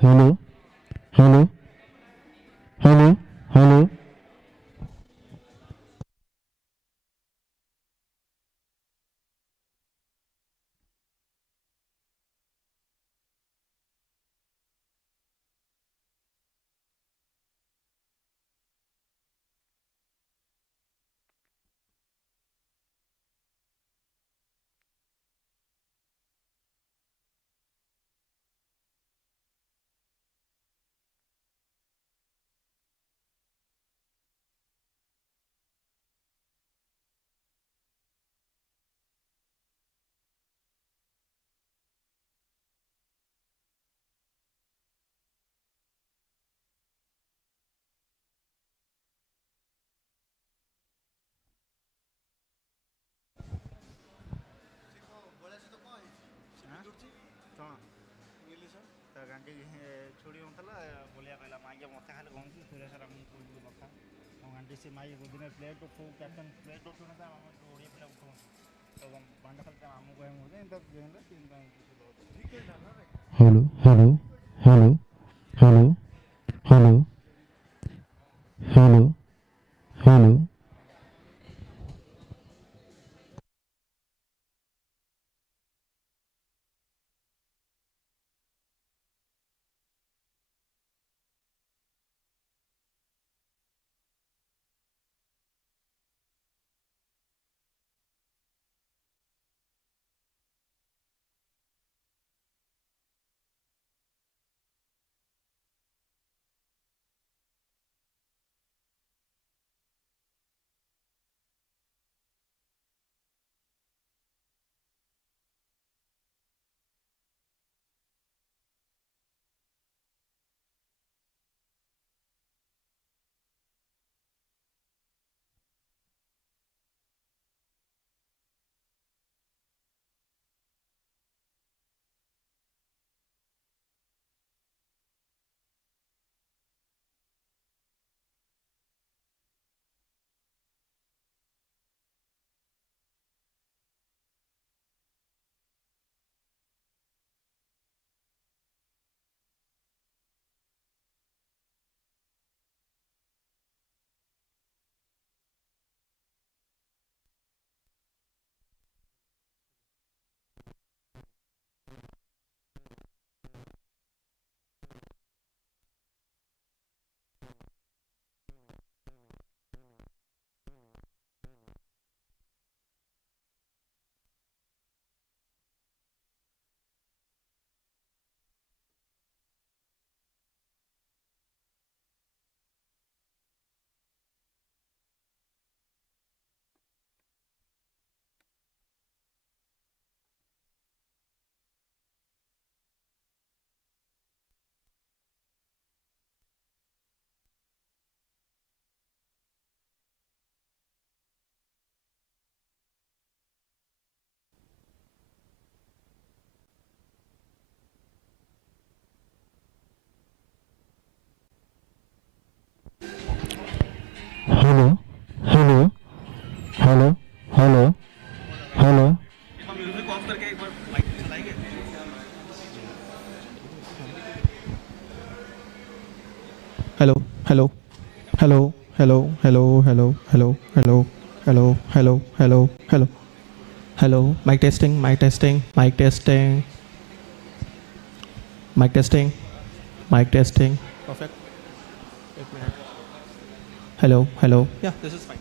hello, hello, hello, hello. ଗାଣ୍ଡି ଛୁଡ଼ି ହେଉଥିଲା ବୋଲିଆ କହିଲା ମାଇକେ ମୋତେ ଖାଲି କହୁଛି ସୁରେଶ ସାର୍ ଆମକୁ କହୁଛି କଥା ମୋ ଗାଣ୍ଡି ସେ ମାଇ ଗୋଦିନ ପ୍ଲେଟ୍ ଉଠଉ କ୍ୟାପ୍ଟେନ୍ ପ୍ଲେଟ୍ ଉଠଉ ନା ଆମ ଓଡ଼ିଆ ପିଲା ଉଠଉ ତ ବାଣ୍ଡ ଖାଲି ଆମକୁ କହିବା ଏମିତି ହେଲେ Hello, hello, hello, hello, hello, hello, hello. Hello, hello, hello, hello, hello. Hello, hello, hello, hello, hello, hello, hello, hello, hello, hello, hello, hello, hello. Mic testing, mic testing, mic testing, mic testing, mic testing. Perfect. 8 minutes. Hello, hello. Yeah, this is fine.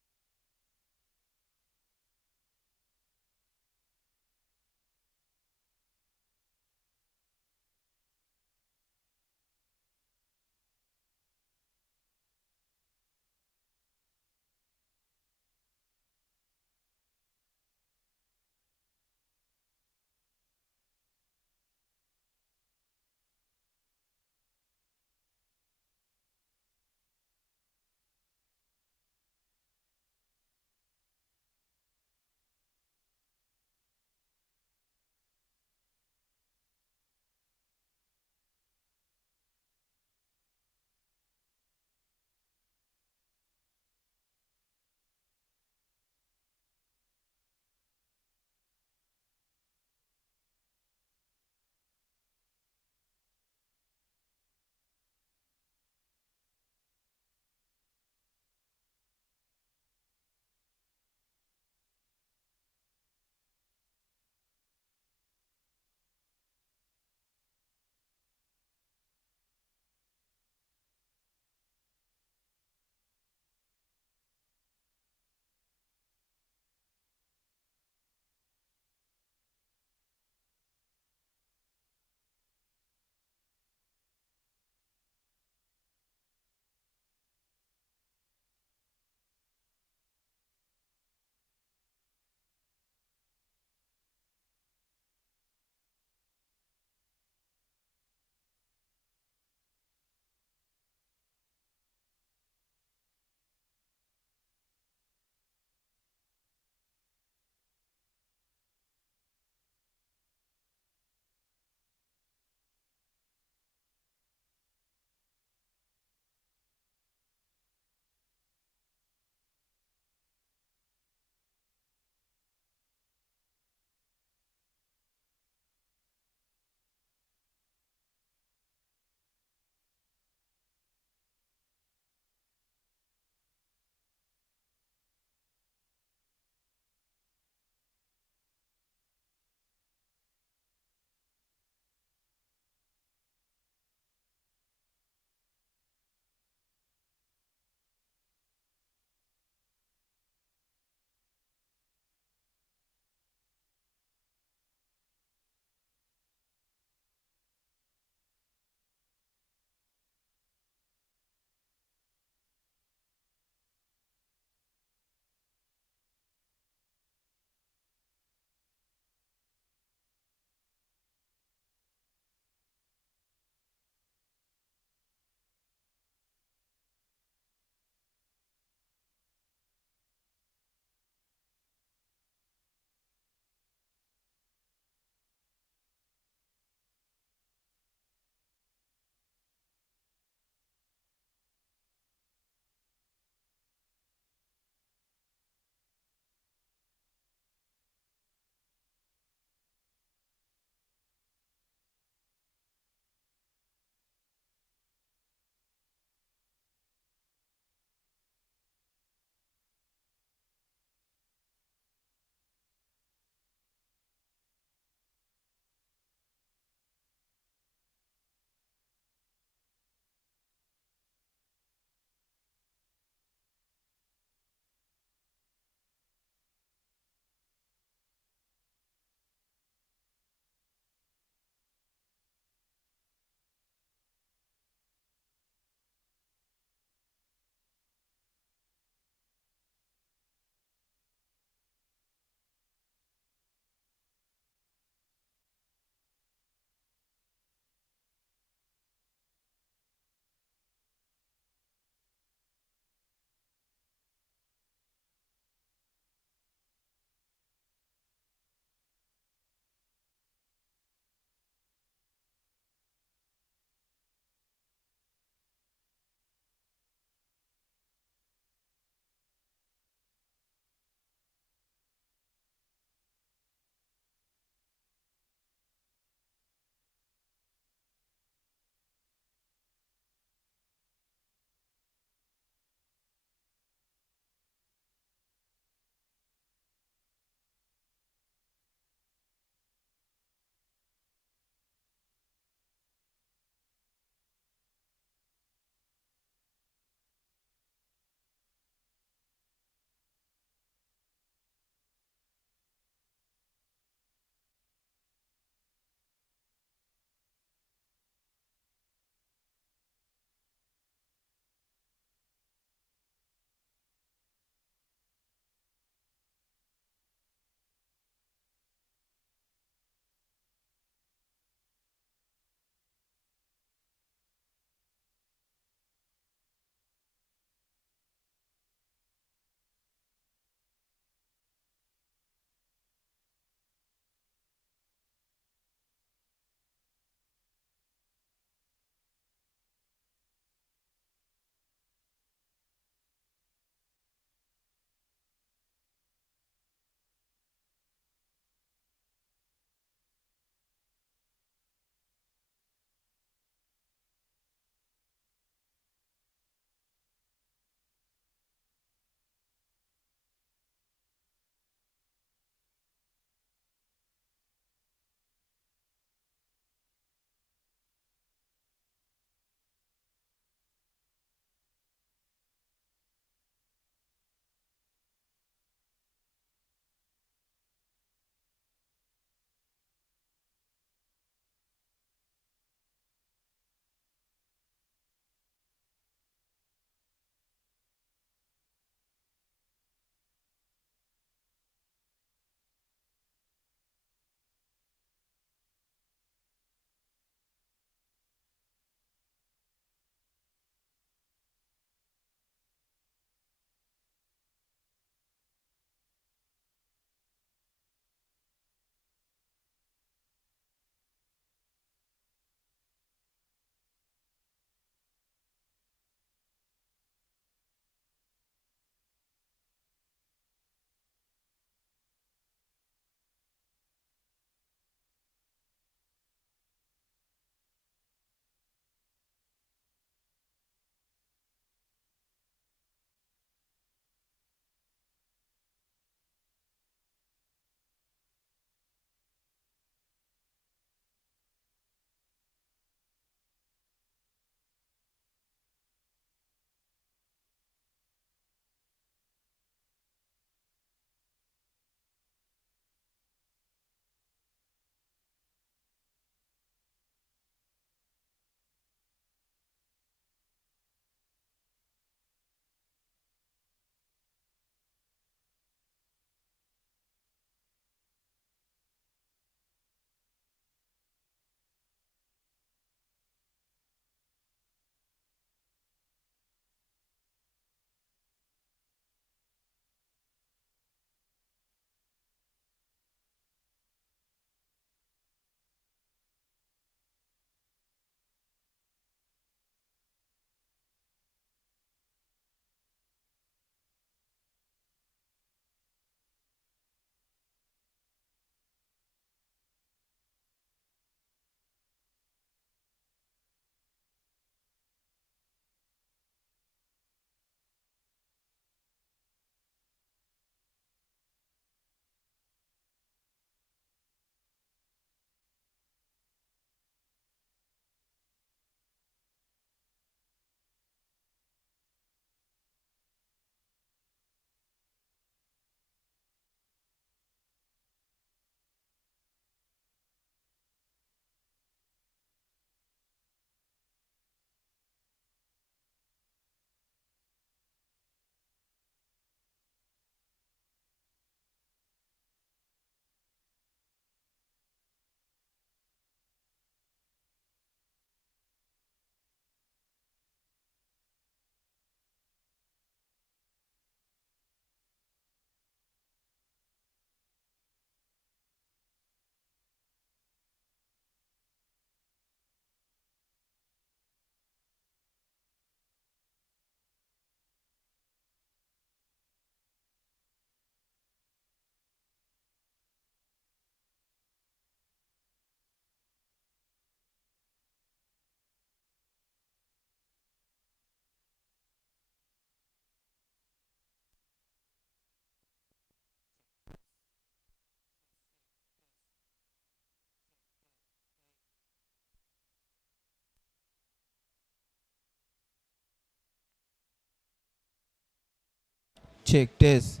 check, test,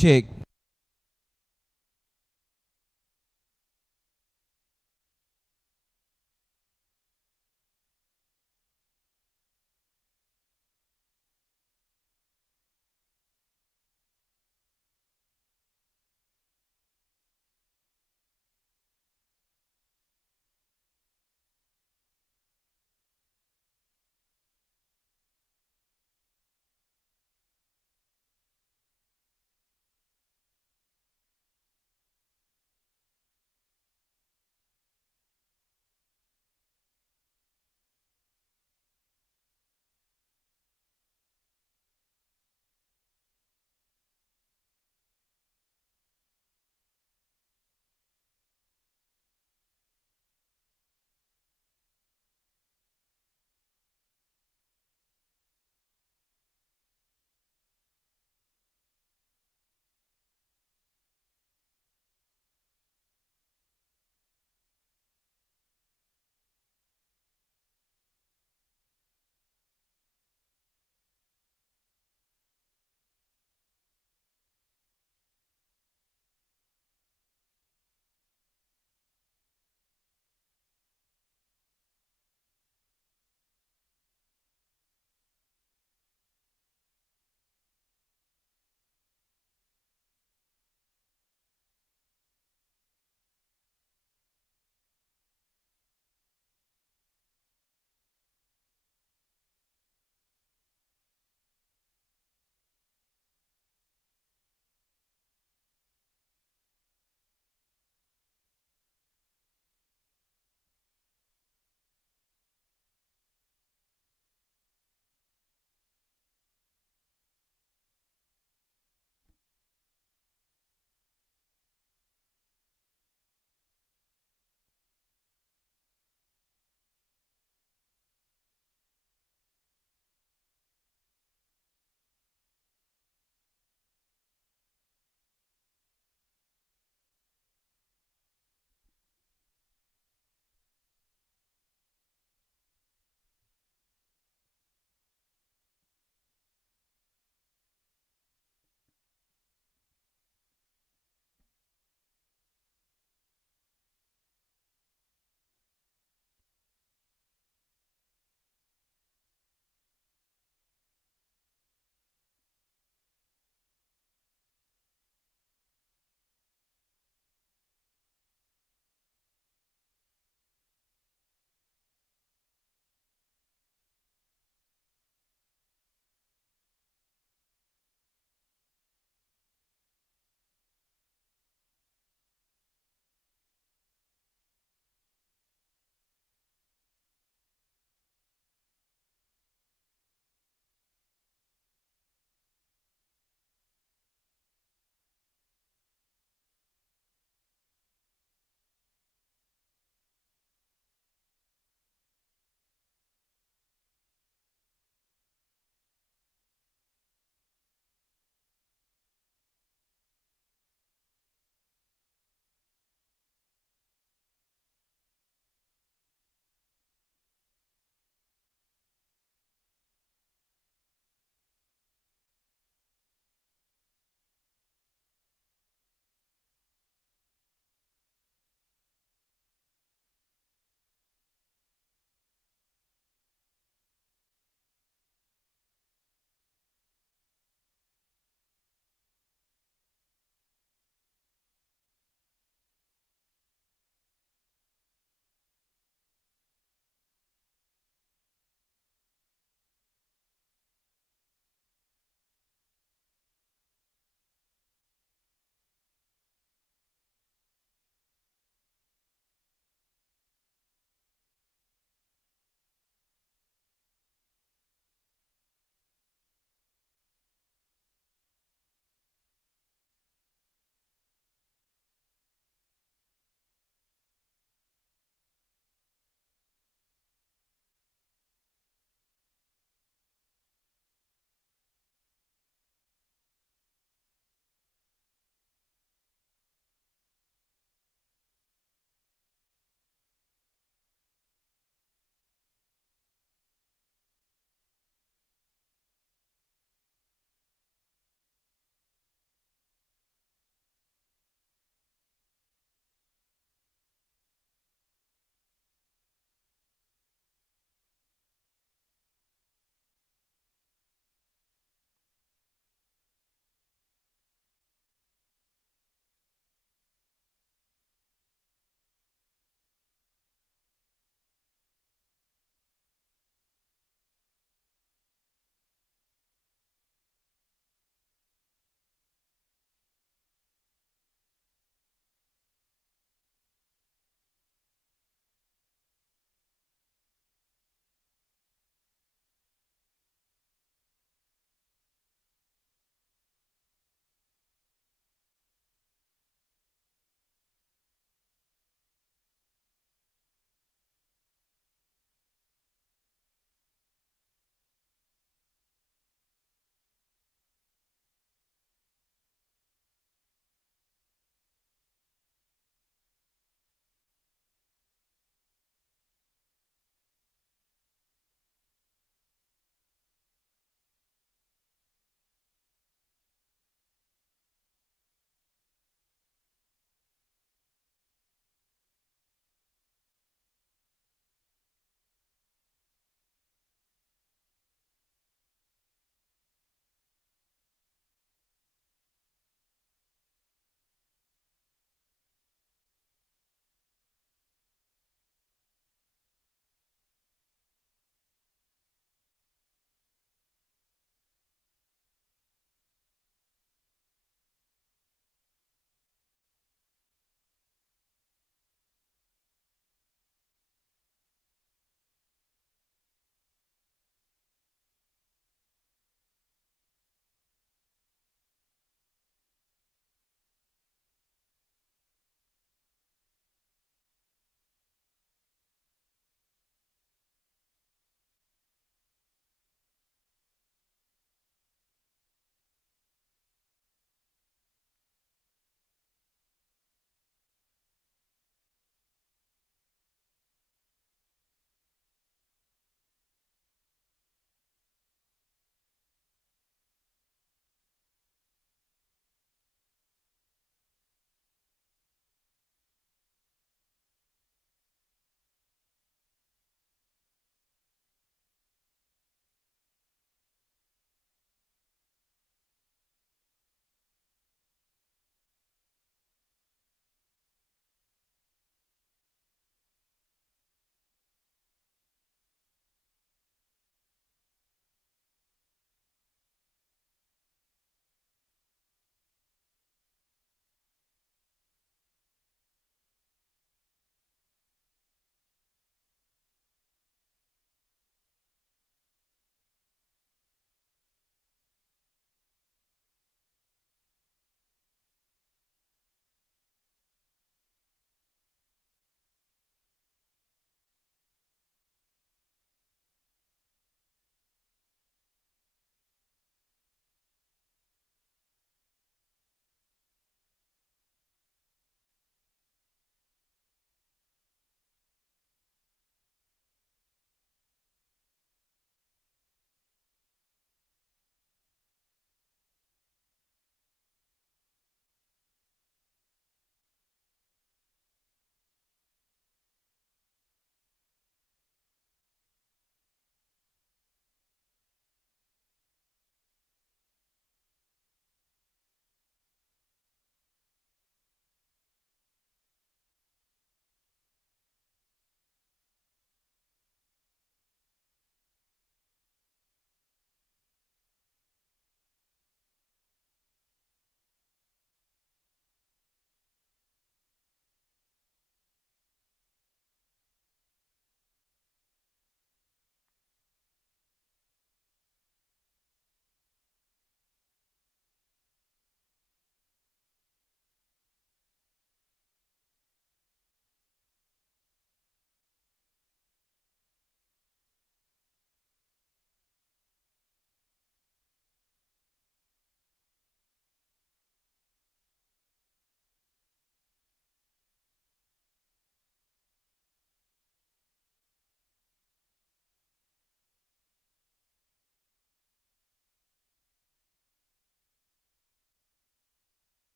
check.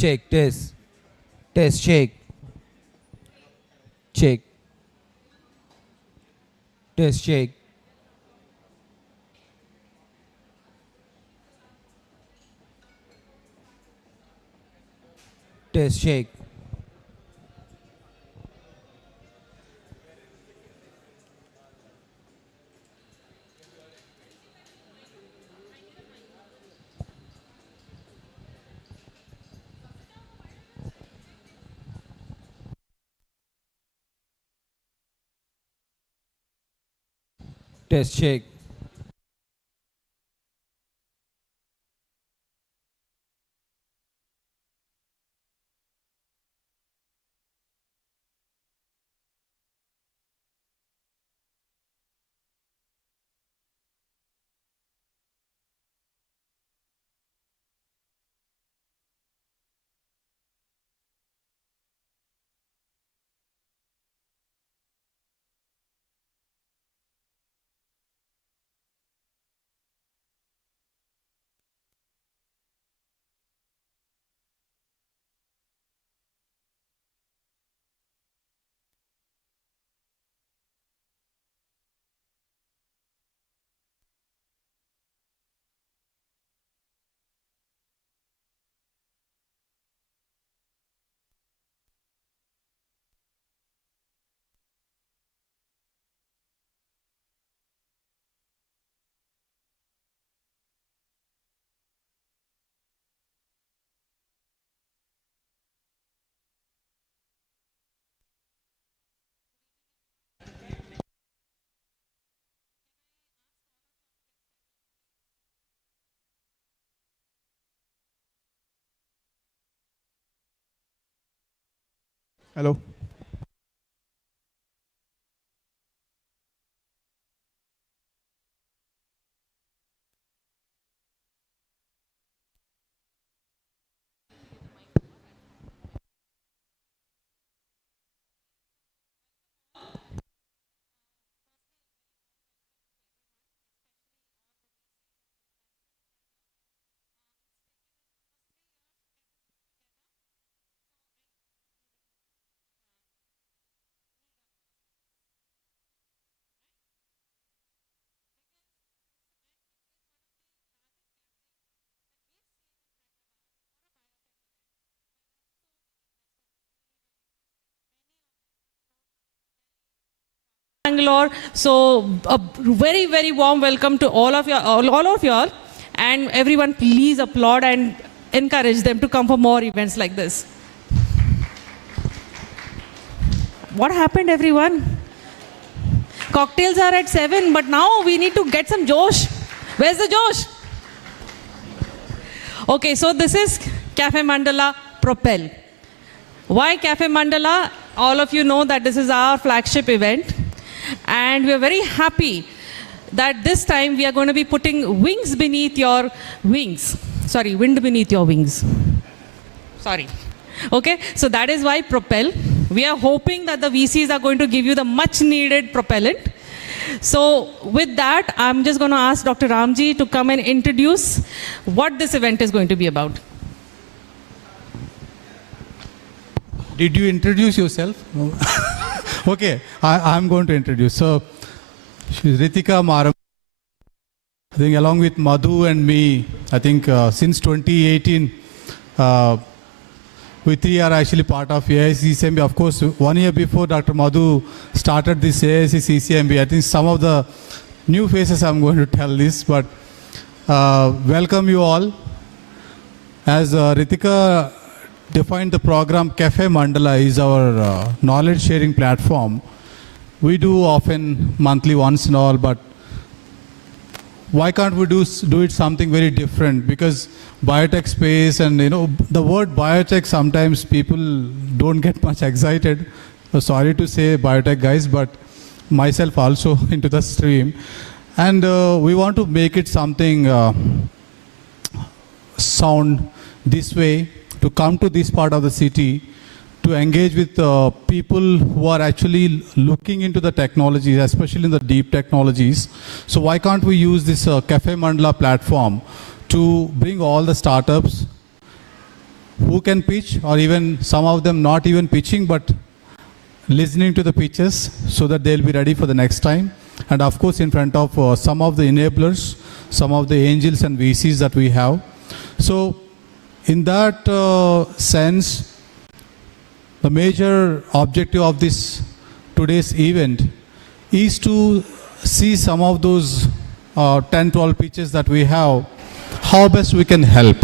Check, test. Test, check. Check. Test, check. Test, check. Test, check. Hello. Bangalore. So a very, very warm welcome to all of you all, and everyone please applaud and encourage them to come for more events like this. What happened, everyone? Cocktails are at 7, but now we need to get some Josh. Where's the Josh? Okay, so this is Cafe Mandala Propel. Why Cafe Mandala? All of you know that this is our flagship event. And we are very happy that this time we are going to be putting wings beneath your wings. Sorry, wind beneath your wings. Sorry. Okay, so that is why Propel. We are hoping that the VCs are going to give you the much needed propellant. So with that, I'm just going to ask Dr. Ramji to come and introduce what this event is going to be about. Did you introduce yourself? No. Okay, I'm going to introduce. So, she's Ritika Maram. I think along with Madhu and me, I think since 2018, we three are actually part of AIC-CCMB. Of course, 1 year before Dr. Madhu started this AIC-CCMB, I think some of the new faces I'm going to tell this, but welcome you all. As Ritika defined the program, Cafe Mandala is our knowledge sharing platform. We do often monthly once and all, but why can't we do it something very different? Because biotech space and the word biotech, sometimes people don't get much excited. Sorry to say biotech guys, but myself also into the stream. And we want to make it something sound this way, to come to this part of the city, to engage with people who are actually looking into the technologies, especially in the deep technologies. So why can't we use this Cafe Mandala platform to bring all the startups who can pitch, or even some of them not even pitching, but listening to the pitches so that they'll be ready for the next time. And of course, in front of some of the enablers, some of the angels and VCs that we have. So in that sense, the major objective of this today's event is to see some of those 10-12 pitches that we have, how best we can help.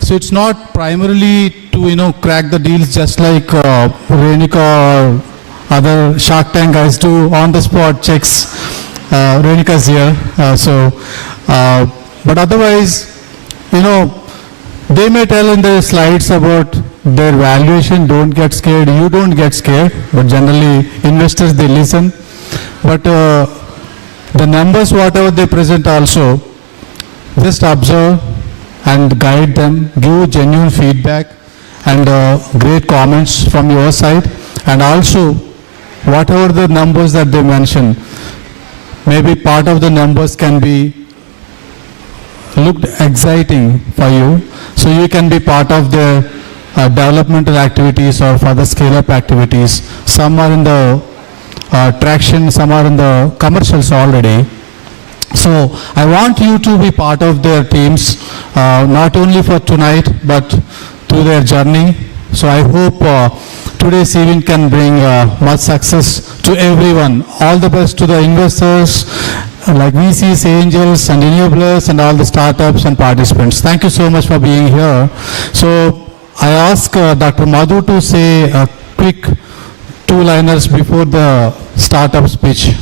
So it's not primarily to crack the deals just like Renika or other Shark Tank guys do on the spot checks. Renika's here, but otherwise, they may tell in their slides about their valuation. Don't get scared. You don't get scared. But generally, investors, they listen. But the numbers, whatever they present also, just observe and guide them, give genuine feedback and great comments from your side. And also, whatever the numbers that they mention, maybe part of the numbers can be looked exciting for you, so you can be part of the developmental activities or further scale-up activities. Some are in the traction, some are in the commercials already. So I want you to be part of their teams, not only for tonight, but through their journey. So I hope today's event can bring much success to everyone. All the best to the investors, like VCs, angels, and enablers, and all the startups and participants. Thank you so much for being here. So I ask Dr. Madhu to say a quick two-liners before the startup speech.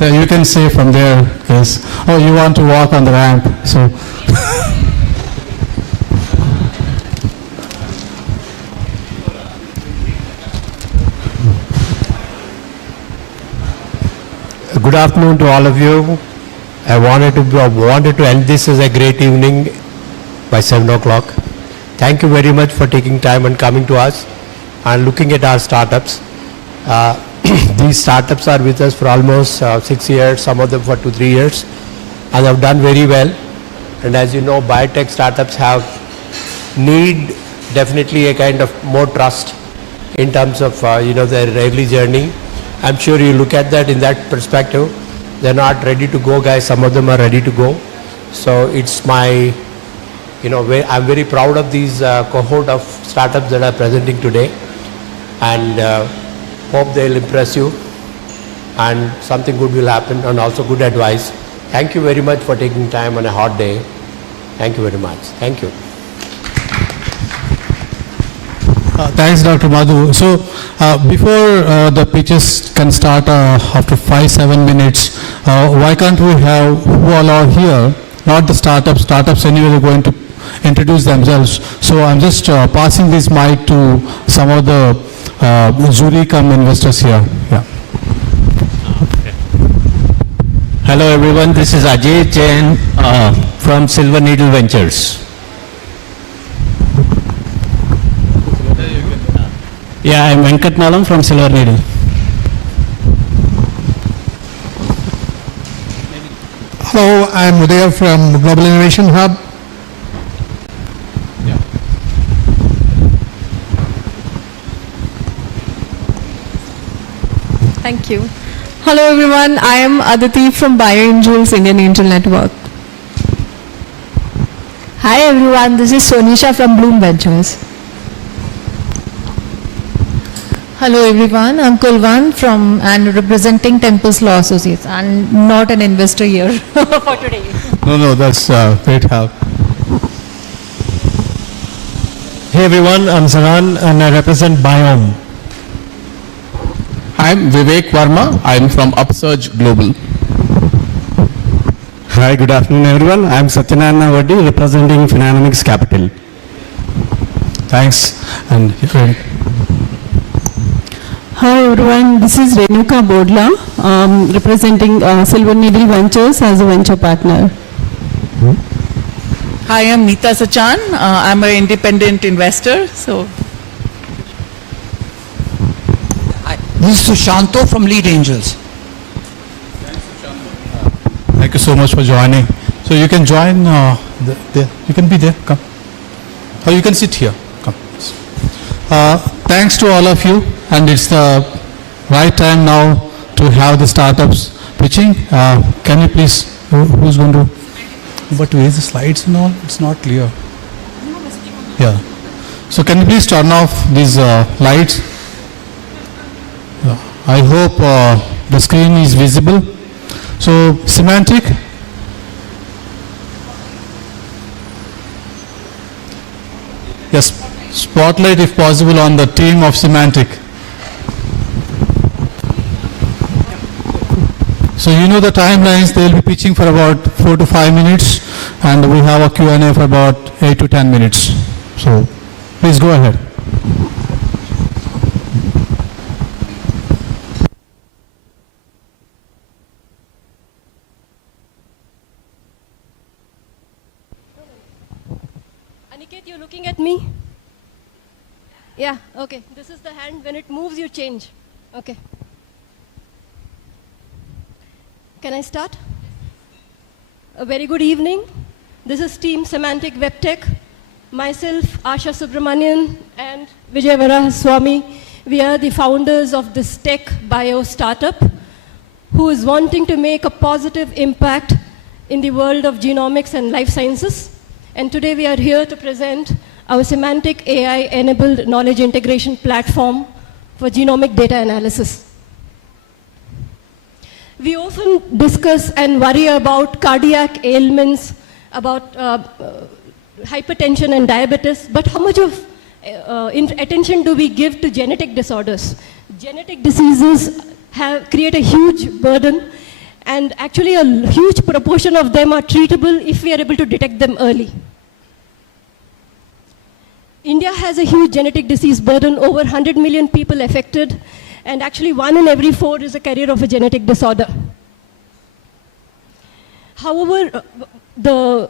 You can say from there, yes. Oh, you want to walk on the ramp, so. Good afternoon to all of you. I wanted to end this as a great evening by 7 o'clock. Thank you very much for taking time and coming to us and looking at our startups. These startups are with us for almost 6 years, some of them for 2-3 years, and have done very well. And as you know, biotech startups need definitely a kind of more trust in terms of their early journey. I'm sure you look at that in that perspective. They're not ready to go, guys. Some of them are ready to go. So it's my, I'm very proud of these cohort of startups that are presenting today, and hope they'll impress you and something good will happen, and also good advice. Thank you very much for taking time on a hot day. Thank you very much. Thank you. Thanks, Dr. Madhu. So before the pitches can start after 5-7 minutes, why can't we have who all are here, not the startups anyway, they're going to introduce themselves. So I'm just passing this mic to some of the jury come investors here. Yeah. Hello everyone, this is Ajay Jain from Silver Needle Ventures. Yeah, I'm Venkat Nalam from Silver Needle. Hello, I'm Udaya from Global Innovation Hub. Thank you. Hello everyone, I am Aditi from BioAngels Indian Angel Network. Hi everyone, this is Sonisha from Bloom Ventures. Hello everyone, I'm Kulwan and representing Temple's Law Associates, and not an investor here for today. No, that's great help. Hey everyone, I'm Zaran and I represent Biome. I'm Vivek Verma. I'm from Upsurge Global. Hi, good afternoon everyone. I'm Satyanarayana Vaddi representing Finanomics Capital. Thanks. And Hi everyone, this is Renuka Bodla, representing Silver Needle Ventures as a venture partner. Hi, I'm Neeta Sachan. I'm an independent investor. This is Sushanto from Lead Angels. Thank you so much for joining. So you can join, you can be there, come. Or you can sit here. Come. Thanks to all of you, and it's the right time now to have the startups pitching. Can you please, who's going to, but where's the slides and all? It's not clear. Yeah. So can you please turn off these lights? I hope the screen is visible. So Semantic. Yes, spotlight if possible on the team of Semantic. So you know the timelines, they will be pitching for about 4 to 5 minutes, and we have a Q&A for about 8 to 10 minutes. So please go ahead. Aniket, you're looking at me? Yeah, okay. This is the hand. When it moves, you change. Okay. Can I start? A very good evening. This is Team Semantic Web Tech. Myself, Asha Subramanian, and Vijay Varahaswamy. We are the founders of this tech bio startup who is wanting to make a positive impact in the world of genomics and life sciences. And today we are here to present our Semantic AI-enabled knowledge integration platform for genomic data analysis. We often discuss and worry about cardiac ailments, about hypertension and diabetes, but how much of attention do we give to genetic disorders? Genetic diseases create a huge burden, and actually a huge proportion of them are treatable if we are able to detect them early. India has a huge genetic disease burden, over 100 million people affected, and actually 1 in every 4 is a carrier of a genetic disorder. However, the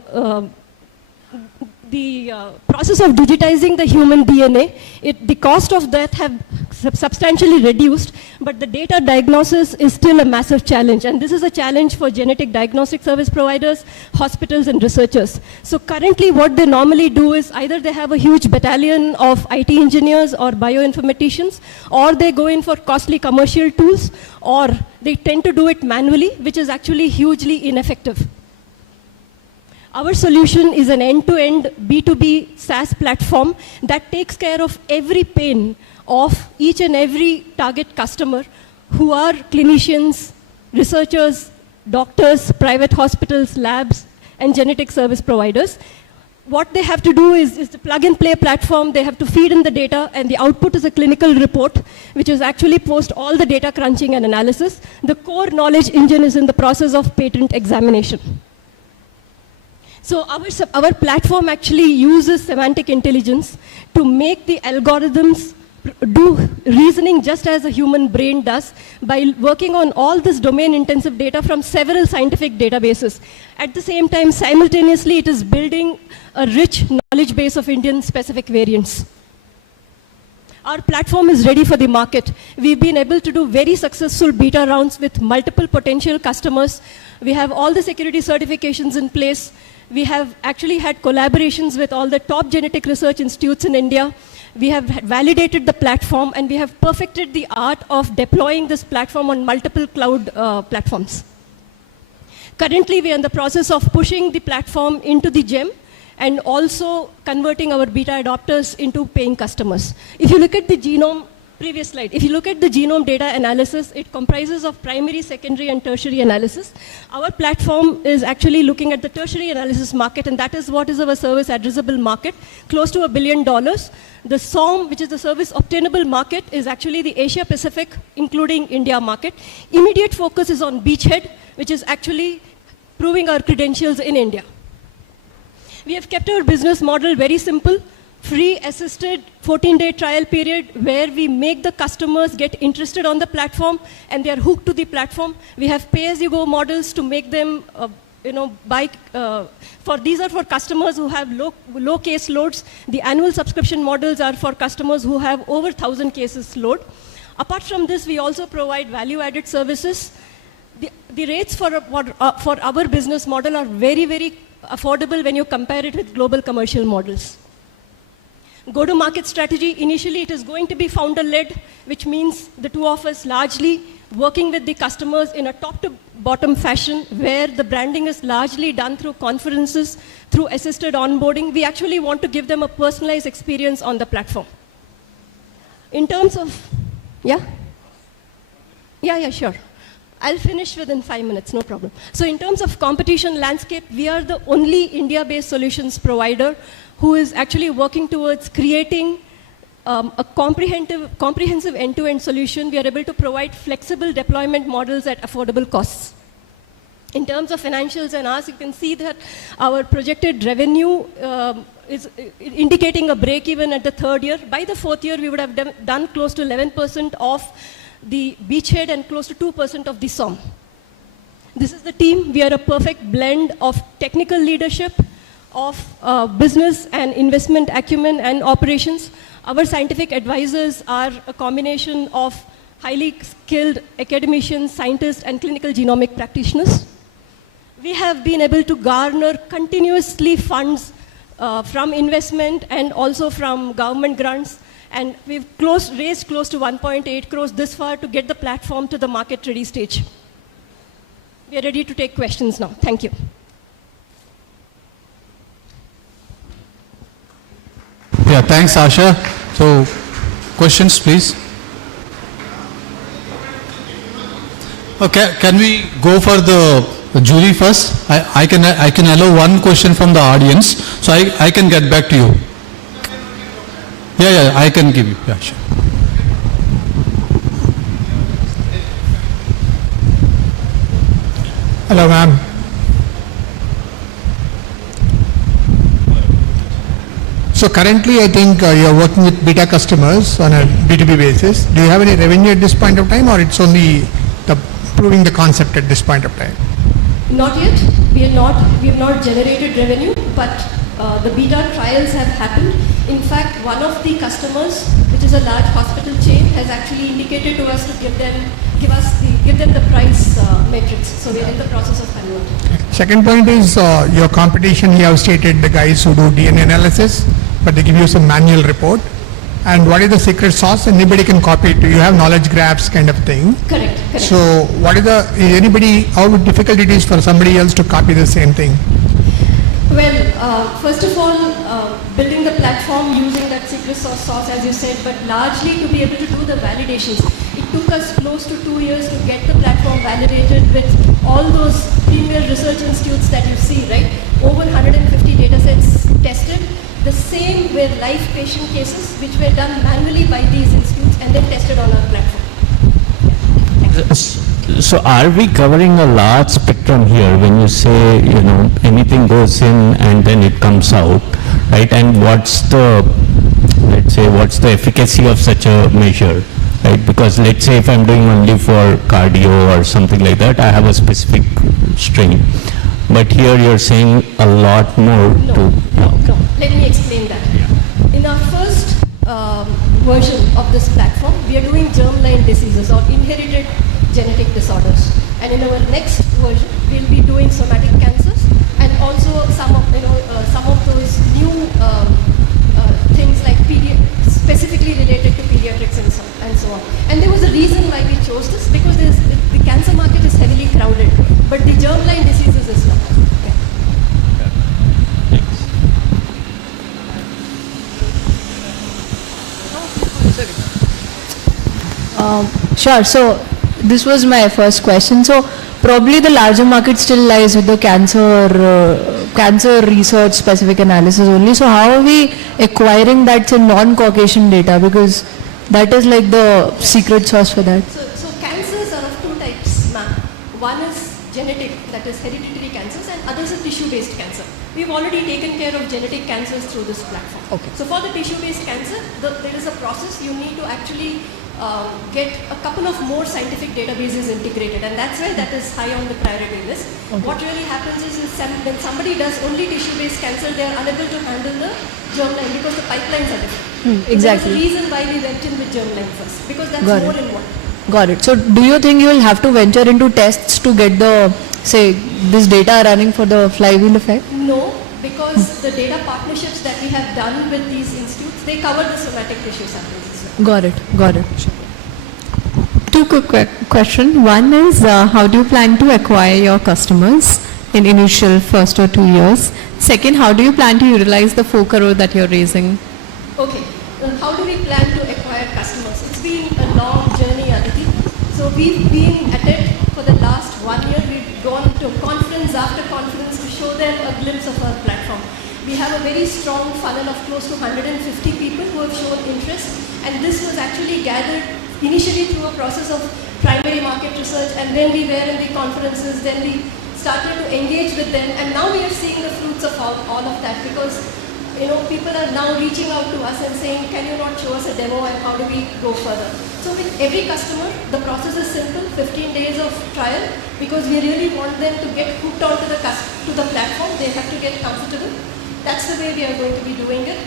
process of digitizing the human DNA, the cost of that have substantially reduced, but the data diagnosis is still a massive challenge, and this is a challenge for genetic diagnostic service providers, hospitals, and researchers. So currently what they normally do is either they have a huge battalion of IT engineers or bioinformaticians, or they go in for costly commercial tools, or they tend to do it manually, which is actually hugely ineffective. Our solution is an end-to-end B2B SaaS platform that takes care of every pain of each and every target customer who are clinicians, researchers, doctors, private hospitals, labs, and genetic service providers. What they have to do is the plug-and-play platform. They have to feed in the data, and the output is a clinical report, which is actually post all the data crunching and analysis. The core knowledge engine is in the process of patent examination. So our platform actually uses semantic intelligence to make the algorithms do reasoning just as a human brain does by working on all this domain-intensive data from several scientific databases. At the same time, simultaneously, it is building a rich knowledge base of Indian-specific variants. Our platform is ready for the market. We've been able to do very successful beta rounds with multiple potential customers. We have all the security certifications in place. We have actually had collaborations with all the top genetic research institutes in India. We have validated the platform, and we have perfected the art of deploying this platform on multiple cloud platforms. Currently, we are in the process of pushing the platform into the GEM and also converting our beta adopters into paying customers. If you look at the genome, previous slide, if you look at the genome data analysis, it comprises of primary, secondary, and tertiary analysis. Our platform is actually looking at the tertiary analysis market, and that is what is our service addressable market, close to $1 billion. The SOM, which is the service obtainable market, is actually the Asia Pacific, including India market. Immediate focus is on beachhead, which is actually proving our credentials in India. We have kept our business model very simple. Free assisted 14-day trial period where we make the customers get interested on the platform and they are hooked to the platform. We have pay-as-you-go models to make them, these are for customers who have low case loads. The annual subscription models are for customers who have over 1,000 cases load. Apart from this, we also provide value-added services. The rates for our business model are very, very affordable when you compare it with global commercial models. Go-to-market strategy, initially it is going to be founder-led, which means the two of us largely working with the customers in a top-to-bottom fashion, where the branding is largely done through conferences, through assisted onboarding. We actually want to give them a personalized experience on the platform. In terms of, yeah, sure. I'll finish within 5 minutes, no problem. So in terms of competition landscape, we are the only India-based solutions provider who is actually working towards creating a comprehensive end-to-end solution. We are able to provide flexible deployment models at affordable costs. In terms of financials and ours, you can see that our projected revenue is indicating a break-even at the 3rd year. By the 4th year, we would have done close to 11% of the beachhead and close to 2% of the SOM. This is the team. We are a perfect blend of technical leadership, of business and investment acumen and operations. Our scientific advisors are a combination of highly skilled academicians, scientists, and clinical genomic practitioners. We have been able to garner continuously funds from investment and also from government grants. And we've raised close to 1.8 crores this far to get the platform to the market-ready stage. We are ready to take questions now. Thank you. Yeah, thanks, Asha. So, questions, please. Okay, can we go for the jury first? I can allow one question from the audience, so I can get back to you. Yeah, I can give you. Yeah, sure. Hello, ma'am. So currently, I think you're working with beta customers on a B2B basis. Do you have any revenue at this point of time, or it's only proving the concept at this point of time? Not yet. We have not generated revenue, but the beta trials have happened. In fact, one of the customers, which is a large hospital chain, has actually indicated to us to give them the price matrix. So we are in the process of converting. Second point is your competition. You have stated the guys who do DNA analysis, but they give you some manual report. And what is the secret sauce? Anybody can copy it. You have knowledge graphs kind of thing. Correct. So what is how difficult it is for somebody else to copy the same thing? Well, first of all, building the platform using that secret sauce, as you said, but largely to be able to do the validations. It took us close to 2 years to get the platform validated with all those premier research institutes that you see, right? Over 150 data sets tested. The same were live patient cases, which were done manually by these institutes and then tested on our platform. So are we covering a large spectrum here when you say, anything goes in and then it comes out, right? And what's the efficacy of such a measure, right? Because let's say if I'm doing only for cardio or something like that, I have a specific string. But here you're saying a lot more No. Let me explain that. Yeah. In our first version of this platform, we are doing germline diseases or inherited genetic disorders. And in our next version, we'll be doing somatic cancers and also some of those new things like specifically related to pediatrics and so on. And there was a reason why we chose this, because the cancer market is heavily crowded, but the germline diseases is not. Sure. So this was my first question. So probably the larger market still lies with the cancer research specific analysis only. So how are we acquiring that non-Caucasian data? Because that is like the secret sauce for that. So cancers are of two types, ma'am. One is genetic, that is hereditary cancers, and others are tissue-based cancer. We've already taken care of genetic cancers through this platform. Okay. So for the tissue-based cancer, there is a process. You need to actually get a couple of more scientific databases integrated, and that's why that is high on the priority list. Okay. What really happens is when somebody does only tissue-based cancer, they are unable to handle the germline because the pipelines are different. Exactly. So that's the reason why we went in with germline first, because that's more in one. Got it. So do you think you will have to venture into tests to get this data running for the flywheel effect? No, because the data partnerships that we have done with these institutes They cover the somatic tissue samples as well. Got it. Got it. Two quick questions. One is, how do you plan to acquire your customers in initial first or 2 years? Second, how do you plan to utilize the 4 crore that you're raising? Okay, how do we plan to acquire customers? It's been a long journey, Aditi. So we've been at it for the last 1 year. We've gone to conference after conference to show them a glimpse of our platform. We have a very strong funnel of close to 150 people who have shown interest, and this was actually gathered initially through a process of primary market research, and then we were in the conferences, then we started to engage with them, and now we are seeing the fruits of all of that, because people are now reaching out to us and saying, can you not show us a demo and how do we go further? So with every customer, the process is simple, 15 days of trial, because we really want them to get hooked onto the platform. They have to get comfortable. That's the way we are going to be doing it.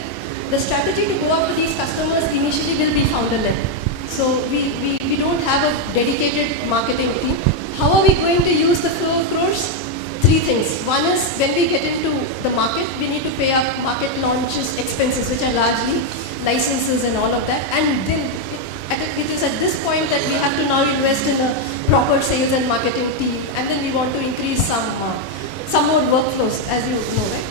The strategy to go up to these customers initially will be founder-led. So we don't have a dedicated marketing team. How are we going to use the 4 crores? 3 things. One is, when we get into the market, we need to pay up market launches expenses, which are largely licenses and all of that. And then it is at this point that we have to now invest in a proper sales and marketing team. And then we want to increase some more workflows, as you know, right?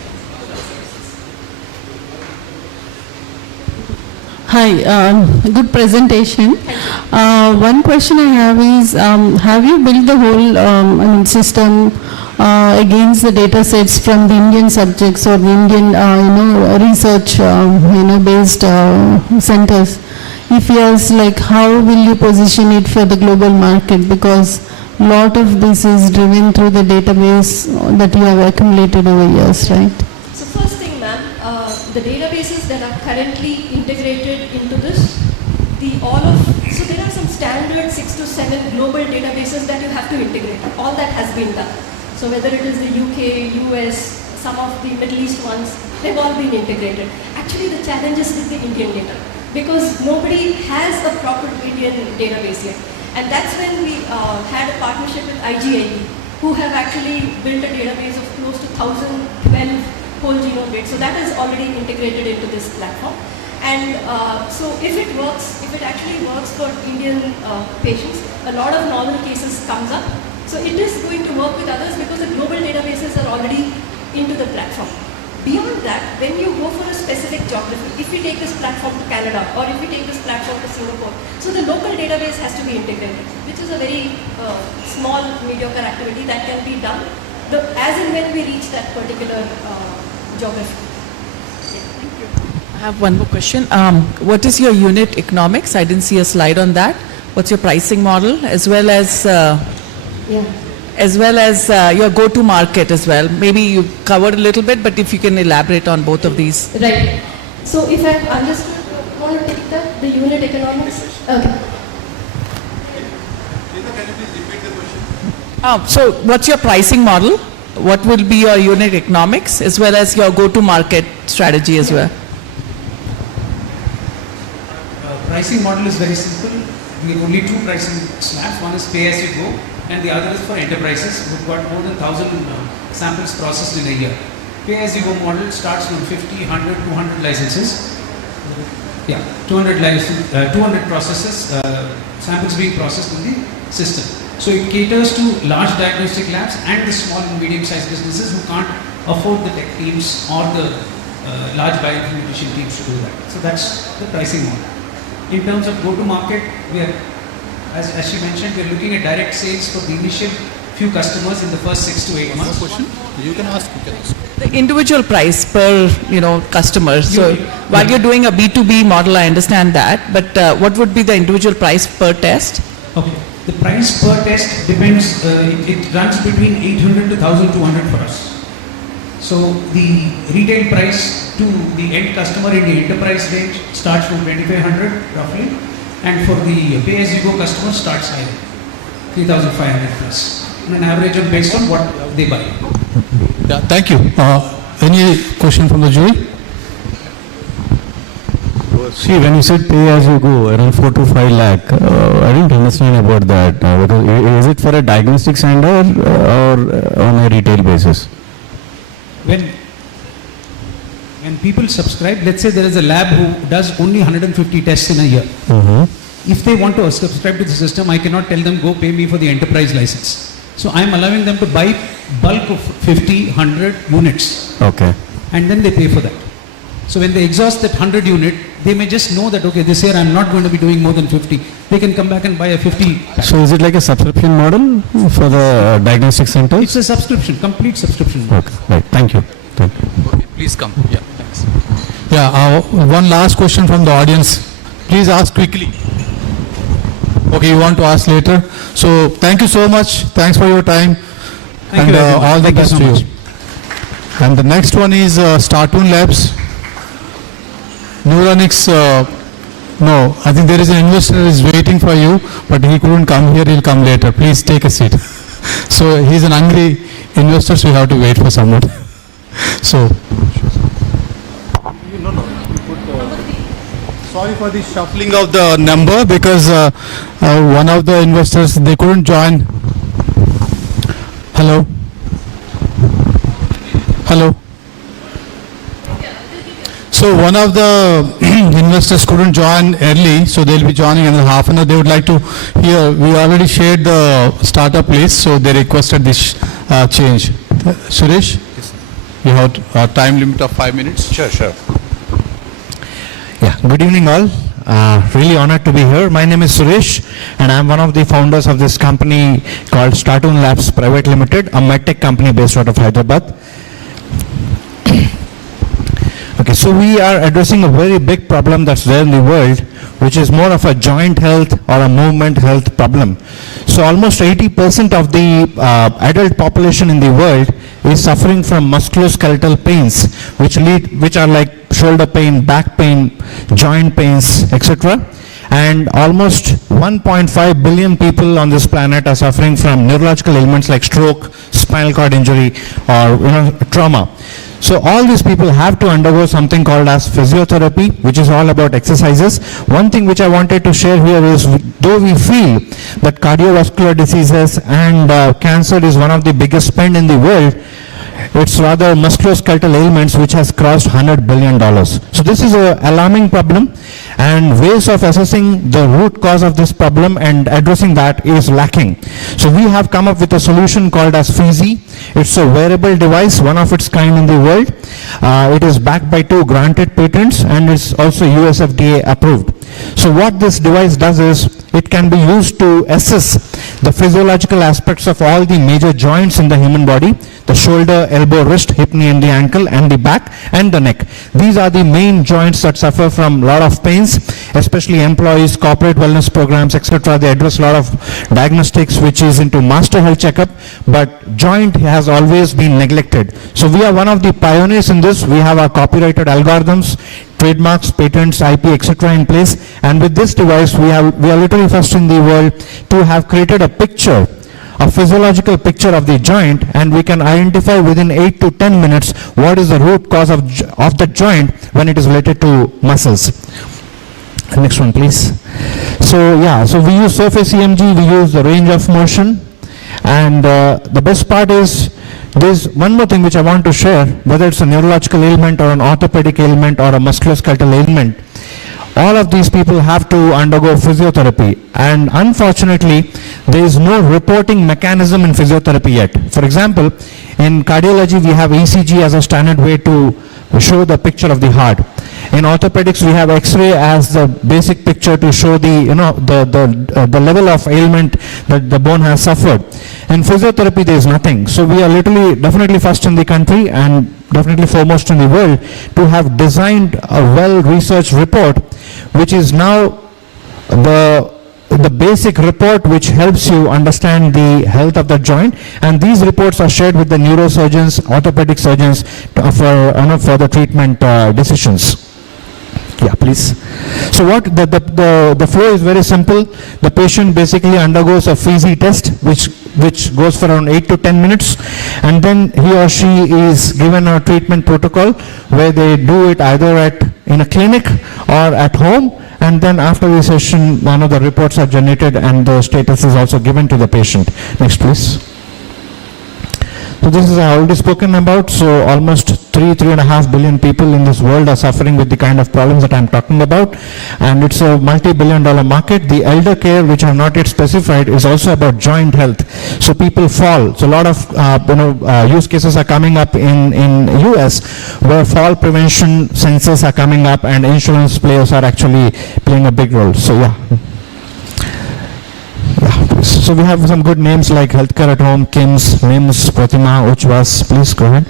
Hi, good presentation. One question I have is, have you built the whole system against the data sets from the Indian subjects or the Indian research based centers? If yes, like how will you position it for the global market? Because a lot of this is driven through the database that you have accumulated over years, right? So first thing, ma'am, the databases that are currently integrated into this, so there are some standard 6 to 7 global databases that you have to integrate. All that has been done. So whether it is the UK, US, some of the Middle East ones, they've all been integrated. Actually, the challenge is with the Indian data, because nobody has a proper Indian database yet. And that's when we had a partnership with IGIB, who have actually built a database of close to 1,012 whole genome bits. So that is already integrated into this platform. And so if it actually works for Indian patients, a lot of novel cases comes up. So it is going to work with others because the global databases are already into the platform. Beyond that, when you go for a specific geography, if we take this platform to Canada or if we take this platform to Singapore, so the local database has to be integrated, which is a very small, mediocre activity that can be done as and when we reach that particular geography. I have one more question. What is your unit economics? I didn't see a slide on that. What's your pricing model, as well as your go-to market as well? Maybe you covered a little bit, but if you can elaborate on both of these. Right. So if I've understood, want to take that, the unit economics? Okay. So what's your pricing model? What will be your unit economics, as well as your go-to market strategy as well? Pricing model is very simple. We have only 2 pricing slabs. One is pay as you go, and the other is for enterprises who've got more than 1,000 samples processed in a year. Pay as you go model starts from 50, 100, 200 licenses. 200 processes, samples being processed in the system. So it caters to large diagnostic labs and the small and medium-sized businesses who can't afford the tech teams or the large bioinformatics teams to do that. So that's the pricing model. In terms of go-to-market, we are, as she mentioned, we are looking at direct sales for the initial few customers in the first 6 to 8 months. Question? You can ask. The individual price per customer. So while you're doing a B2B model, I understand that, but what would be the individual price per test? Okay. The price per test depends. It runs between 800 to 1,200 for us. So the retail price to the end customer in the enterprise range starts from 2,500 roughly, and for the pay-as-you-go customer starts higher, 3,500 plus, on an average of based on what they buy. Yeah, thank you. Any question from the jury? See, when you said pay as you go, around 4 to 5 lakh, I didn't understand about that. Because is it for a diagnostic center or on a retail basis? When when people subscribe, let's say there is a lab who does only 150 tests in a year. If they want to subscribe to the system, I cannot tell them go pay me for the enterprise license. So I'm allowing them to buy bulk of 50, 100 units. Okay. And then they pay for that. So when they exhaust that 100 unit, they may just know that, okay, this year I'm not going to be doing more than 50. They can come back and buy a 50 pack. So is it like a subscription model for the diagnostic center? It's a subscription, complete subscription. Okay, right. Thank you. Thank you. Okay, please come. Yeah, thanks. Yeah, one last question from the audience. Please ask quickly. Okay, you want to ask later. So thank you so much. Thanks for your time. Thank you, everyone. All the Thank you best so to much. you. And the next one is Startoon Labs. Neuronix, no, I think there is an investor who is waiting for you, but he couldn't come here. He'll come later. Please take a seat. So he's an hungry investor, so you have to wait for someone. So. Sorry for the shuffling of the number, because one of the investors, they couldn't join. Hello. Hello. So one of the investors couldn't join early, so they'll be joining in half an hour. They would like to hear. We already shared the startup list, so they requested this change. Suresh, you have a time limit of 5 minutes. Sure, sure. Yeah, good evening all. Really honored to be here. My name is Suresh and I'm one of the founders of this company called Startoon Labs Private Limited, a medtech company based out of Hyderabad. Okay, so we are addressing a very big problem that's there in the world, which is more of a joint health or a movement health problem. So almost 80% of the adult population in the world is suffering from musculoskeletal pains, which are like shoulder pain, back pain, joint pains, etc. And almost 1.5 billion people on this planet are suffering from neurological ailments like stroke, spinal cord injury, or trauma. So all these people have to undergo something called as physiotherapy, which is all about exercises. One thing which I wanted to share here is, though we feel that cardiovascular diseases and cancer is one of the biggest spend in the world, it's rather musculoskeletal ailments which has crossed $100 billion. So this is an alarming problem, and ways of assessing the root cause of this problem and addressing that is lacking. So we have come up with a solution called as Fizi. It's a wearable device, one of its kind in the world. It is backed by 2 granted patents and it's also US FDA approved. So what this device does is, it can be used to assess the physiological aspects of all the major joints in the human body: the shoulder, elbow, wrist, hip, knee, and the ankle, and the back and the neck. These are the main joints that suffer from a lot of pains, especially employees, corporate wellness programs, etc. They address a lot of diagnostics which is into master health checkup, but joint has always been neglected. So we are one of the pioneers in this. We have our copyrighted algorithms, trademarks, patents, IP, etc. in place, and with this device we are literally first in the world to have created a picture, a physiological picture of the joint, and we can identify within 8 to 10 minutes what is the root cause of the joint when it is related to muscles. Next one please. So yeah, so we use surface EMG, we use the range of motion, and the best part is, there's one more thing which I want to share, whether it's a neurological ailment or an orthopedic ailment or a musculoskeletal ailment. All of these people have to undergo physiotherapy, and unfortunately there is no reporting mechanism in physiotherapy yet. For example, in cardiology we have ECG as a standard way to show the picture of the heart. In orthopedics we have X-ray as the basic picture to show the the level of ailment that the bone has suffered. In physiotherapy there is nothing. So we are literally definitely first in the country and definitely foremost in the world to have designed a well-researched report, which is now the basic report which helps you understand the health of the joint, and these reports are shared with the neurosurgeons, orthopedic surgeons for the treatment decisions. Yeah, please. So what the flow is very simple. The patient basically undergoes a Fizi test, which goes for around 8 to 10 minutes, and then he or she is given a treatment protocol where they do it either in a clinic or at home, and then after the session one of the reports are generated and the status is also given to the patient. Next please. So this is I already spoken about. So almost 3.5 billion people in this world are suffering with the kind of problems that I'm talking about, and it's a multi-billion-dollar market. The elder care, which I have not yet specified, is also about joint health. So people fall. So a lot of use cases are coming up in US where fall prevention sensors are coming up, and insurance players are actually playing a big role. So yeah. So we have some good names like Healthcare at Home, KIMS, MIMS, Pratima, Uchwas. Please go ahead.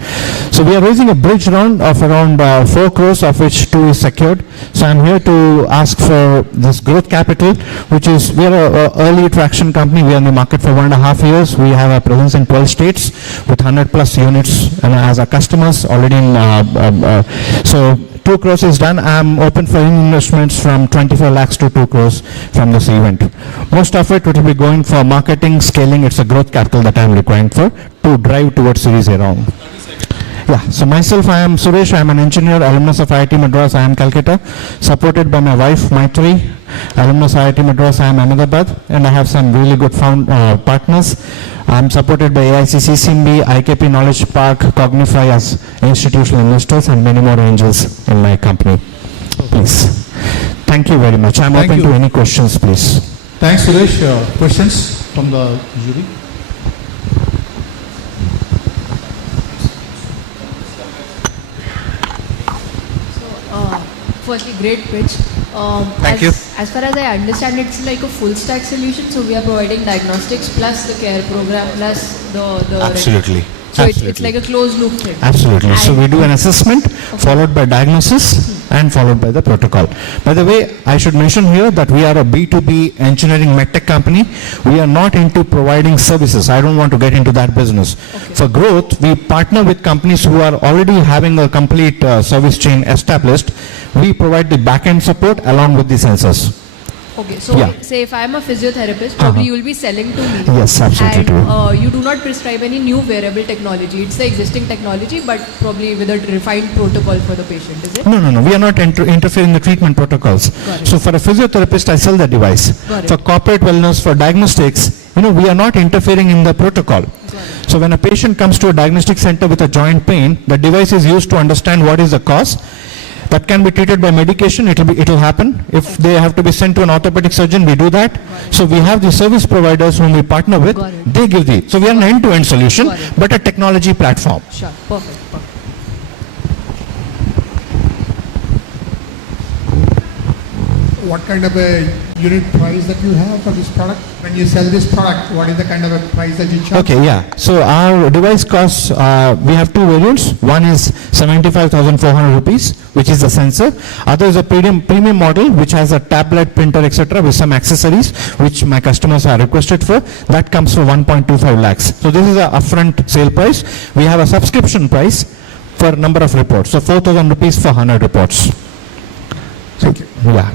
So we are raising a bridge round of around 4 crores, of which 2 is secured. So I'm here to ask for this growth capital, which is, we are an early traction company. We are in the market for 1.5 years. We have a presence in 12 states with 100 plus units as our customers already in, so 2 crores is done. I'm open for investments from 24 lakhs to 2 crores from this event. Most of it will be going for marketing, scaling. It's a growth capital that I'm requiring for to drive towards Series A round. Yeah, so myself, I am Suresh. I am an engineer, alumnus of IIT Madras. I am Calcutta, supported by my wife, Maitri, alumnus IIT Madras. I am Ahmedabad, and I have some really good partners. I am supported by AIC-CCMB, IKP Knowledge Park, Cognify as institutional investors, and many more angels in my company. Please. Thank you very much. I am open to any questions, please. Thanks, Suresh. Questions from the jury? Firstly, great pitch. Thank you. As far as I understand, it's like a full stack solution. So we are providing diagnostics plus the care program plus the Absolutely. So it's like a closed loop thing. Absolutely. And So we do an assessment followed by diagnosis and followed by the protocol. By the way, I should mention here that we are a B2B engineering medtech company. We are not into providing services. I don't want to get into that business. For growth, we partner with companies who are already having a complete service chain established. We provide the back-end support along with the sensors. Okay, so say if I am a physiotherapist, probably you will be selling to me. Yes, absolutely and, true. You do not prescribe any new wearable technology. It's the existing technology, but probably with a refined protocol for the patient, is it? No. We are not interfering in the treatment protocols. So for a physiotherapist, I sell the device. For corporate wellness, for diagnostics, we are not interfering in the protocol. So when a patient comes to a diagnostic center with a joint pain, the device is used to understand what is the cause. That can be treated by medication. It will happen. If they have to be sent to an orthopedic surgeon, we do that. So we have the service providers whom we partner with. They give the. So we are an end-to-end solution, but a technology platform. Sure, perfect. What kind of a unit price that you have for this product? When you sell this product, what is the kind of a price that you charge? Okay, yeah. So our device costs, we have 2 variants. One is 75,400 rupees, which is the sensor. Other is a premium model, which has a tablet, printer, etc. with some accessories, which my customers are requested for. That comes for 1.25 lakhs. So this is a upfront sale price. We have a subscription price for number of reports. So 4,000 rupees for 100 reports. Thank you. Yeah.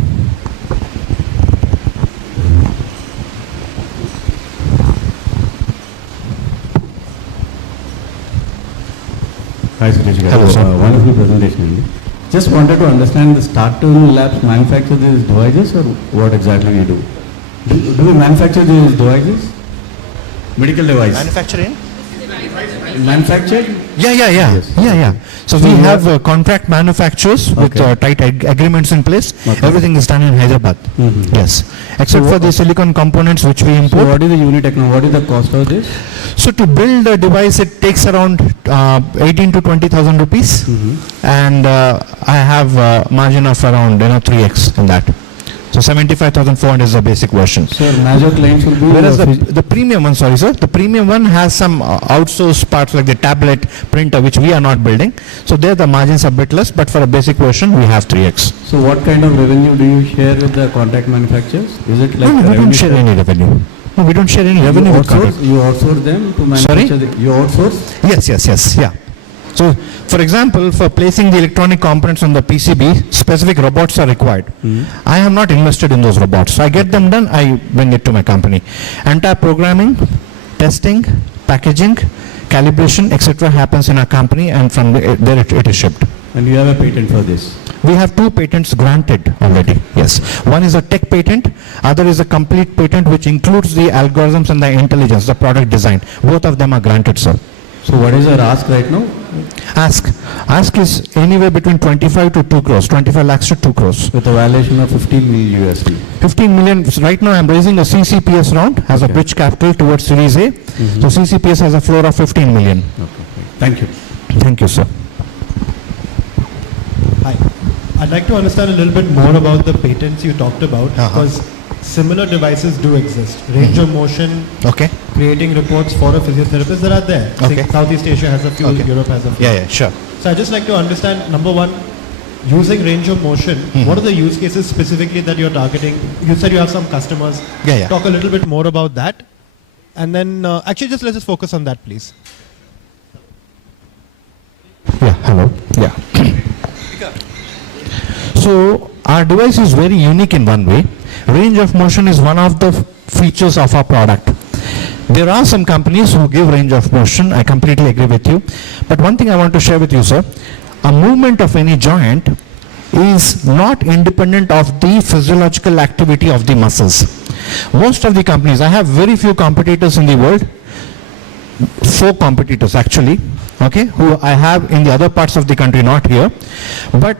Hi, Suresh. Hello, sir. Wonderful presentation. Just wanted to understand the Startup Labs manufacture these devices, or what exactly we do? Do we manufacture these devices? Medical device. Manufacturing? Manufactured? Yeah. So we have contract manufacturers with tight agreements in place. Everything is done in Hyderabad. Yes. Except for the silicon components which we import. So what is the unit economic? What is the cost of this? So to build a device, it takes around 18 to 20,000 rupees. And I have a margin of around 3x in that. So 75,400 is the basic version. So major claims will be... Whereas the premium one, the premium one has some outsourced parts like the tablet, printer, which we are not building. So there the margins are a bit less, but for a basic version, we have 3x. So what kind of revenue do you share with the contract manufacturers? Is it like... No, we don't share any revenue. No, we don't share any revenue with contract. You outsource them to manufacture? You outsource? Yes, yeah. So, for example, for placing the electronic components on the PCB, specific robots are required. I have not invested in those robots. So I get them done, I bring it to my company. Entire programming, testing, packaging, calibration, etc. happens in our company, and from there it is shipped. And you have a patent for this? We have 2 patents granted already, yes. One is a tech patent, other is a complete patent which includes the algorithms and the intelligence, the product design. Both of them are granted, sir. So what is our ask right now? Ask is anywhere between 25 to 2 crores, 25 lakhs to 2 crores. With a valuation of 15 million USD. 15 million, right now I'm raising a CCPS round as a bridge capital towards Series A. So CCPS has a floor of 15 million. Okay. Thank you. Thank you, sir. Hi. I'd like to understand a little bit more about the patents you talked about, because similar devices do exist. Range of motion, creating reports for a physiotherapist that are there. Okay. Southeast Asia has a few, Europe has a few. Yeah, sure. So I'd just like to understand, number one, using range of motion, what are the use cases specifically that you're targeting? You said you have some customers. Yeah. Talk a little bit more about that. And then, actually just let's just focus on that, please. Yeah, hello. Yeah. So our device is very unique in one way. Range of motion is one of the features of our product. There are some companies who give range of motion. I completely agree with you. But one thing I want to share with you, sir, a movement of any joint is not independent of the physiological activity of the muscles. Most of the companies, I have very few competitors in the world, 4 competitors actually, who I have in the other parts of the country, not here. But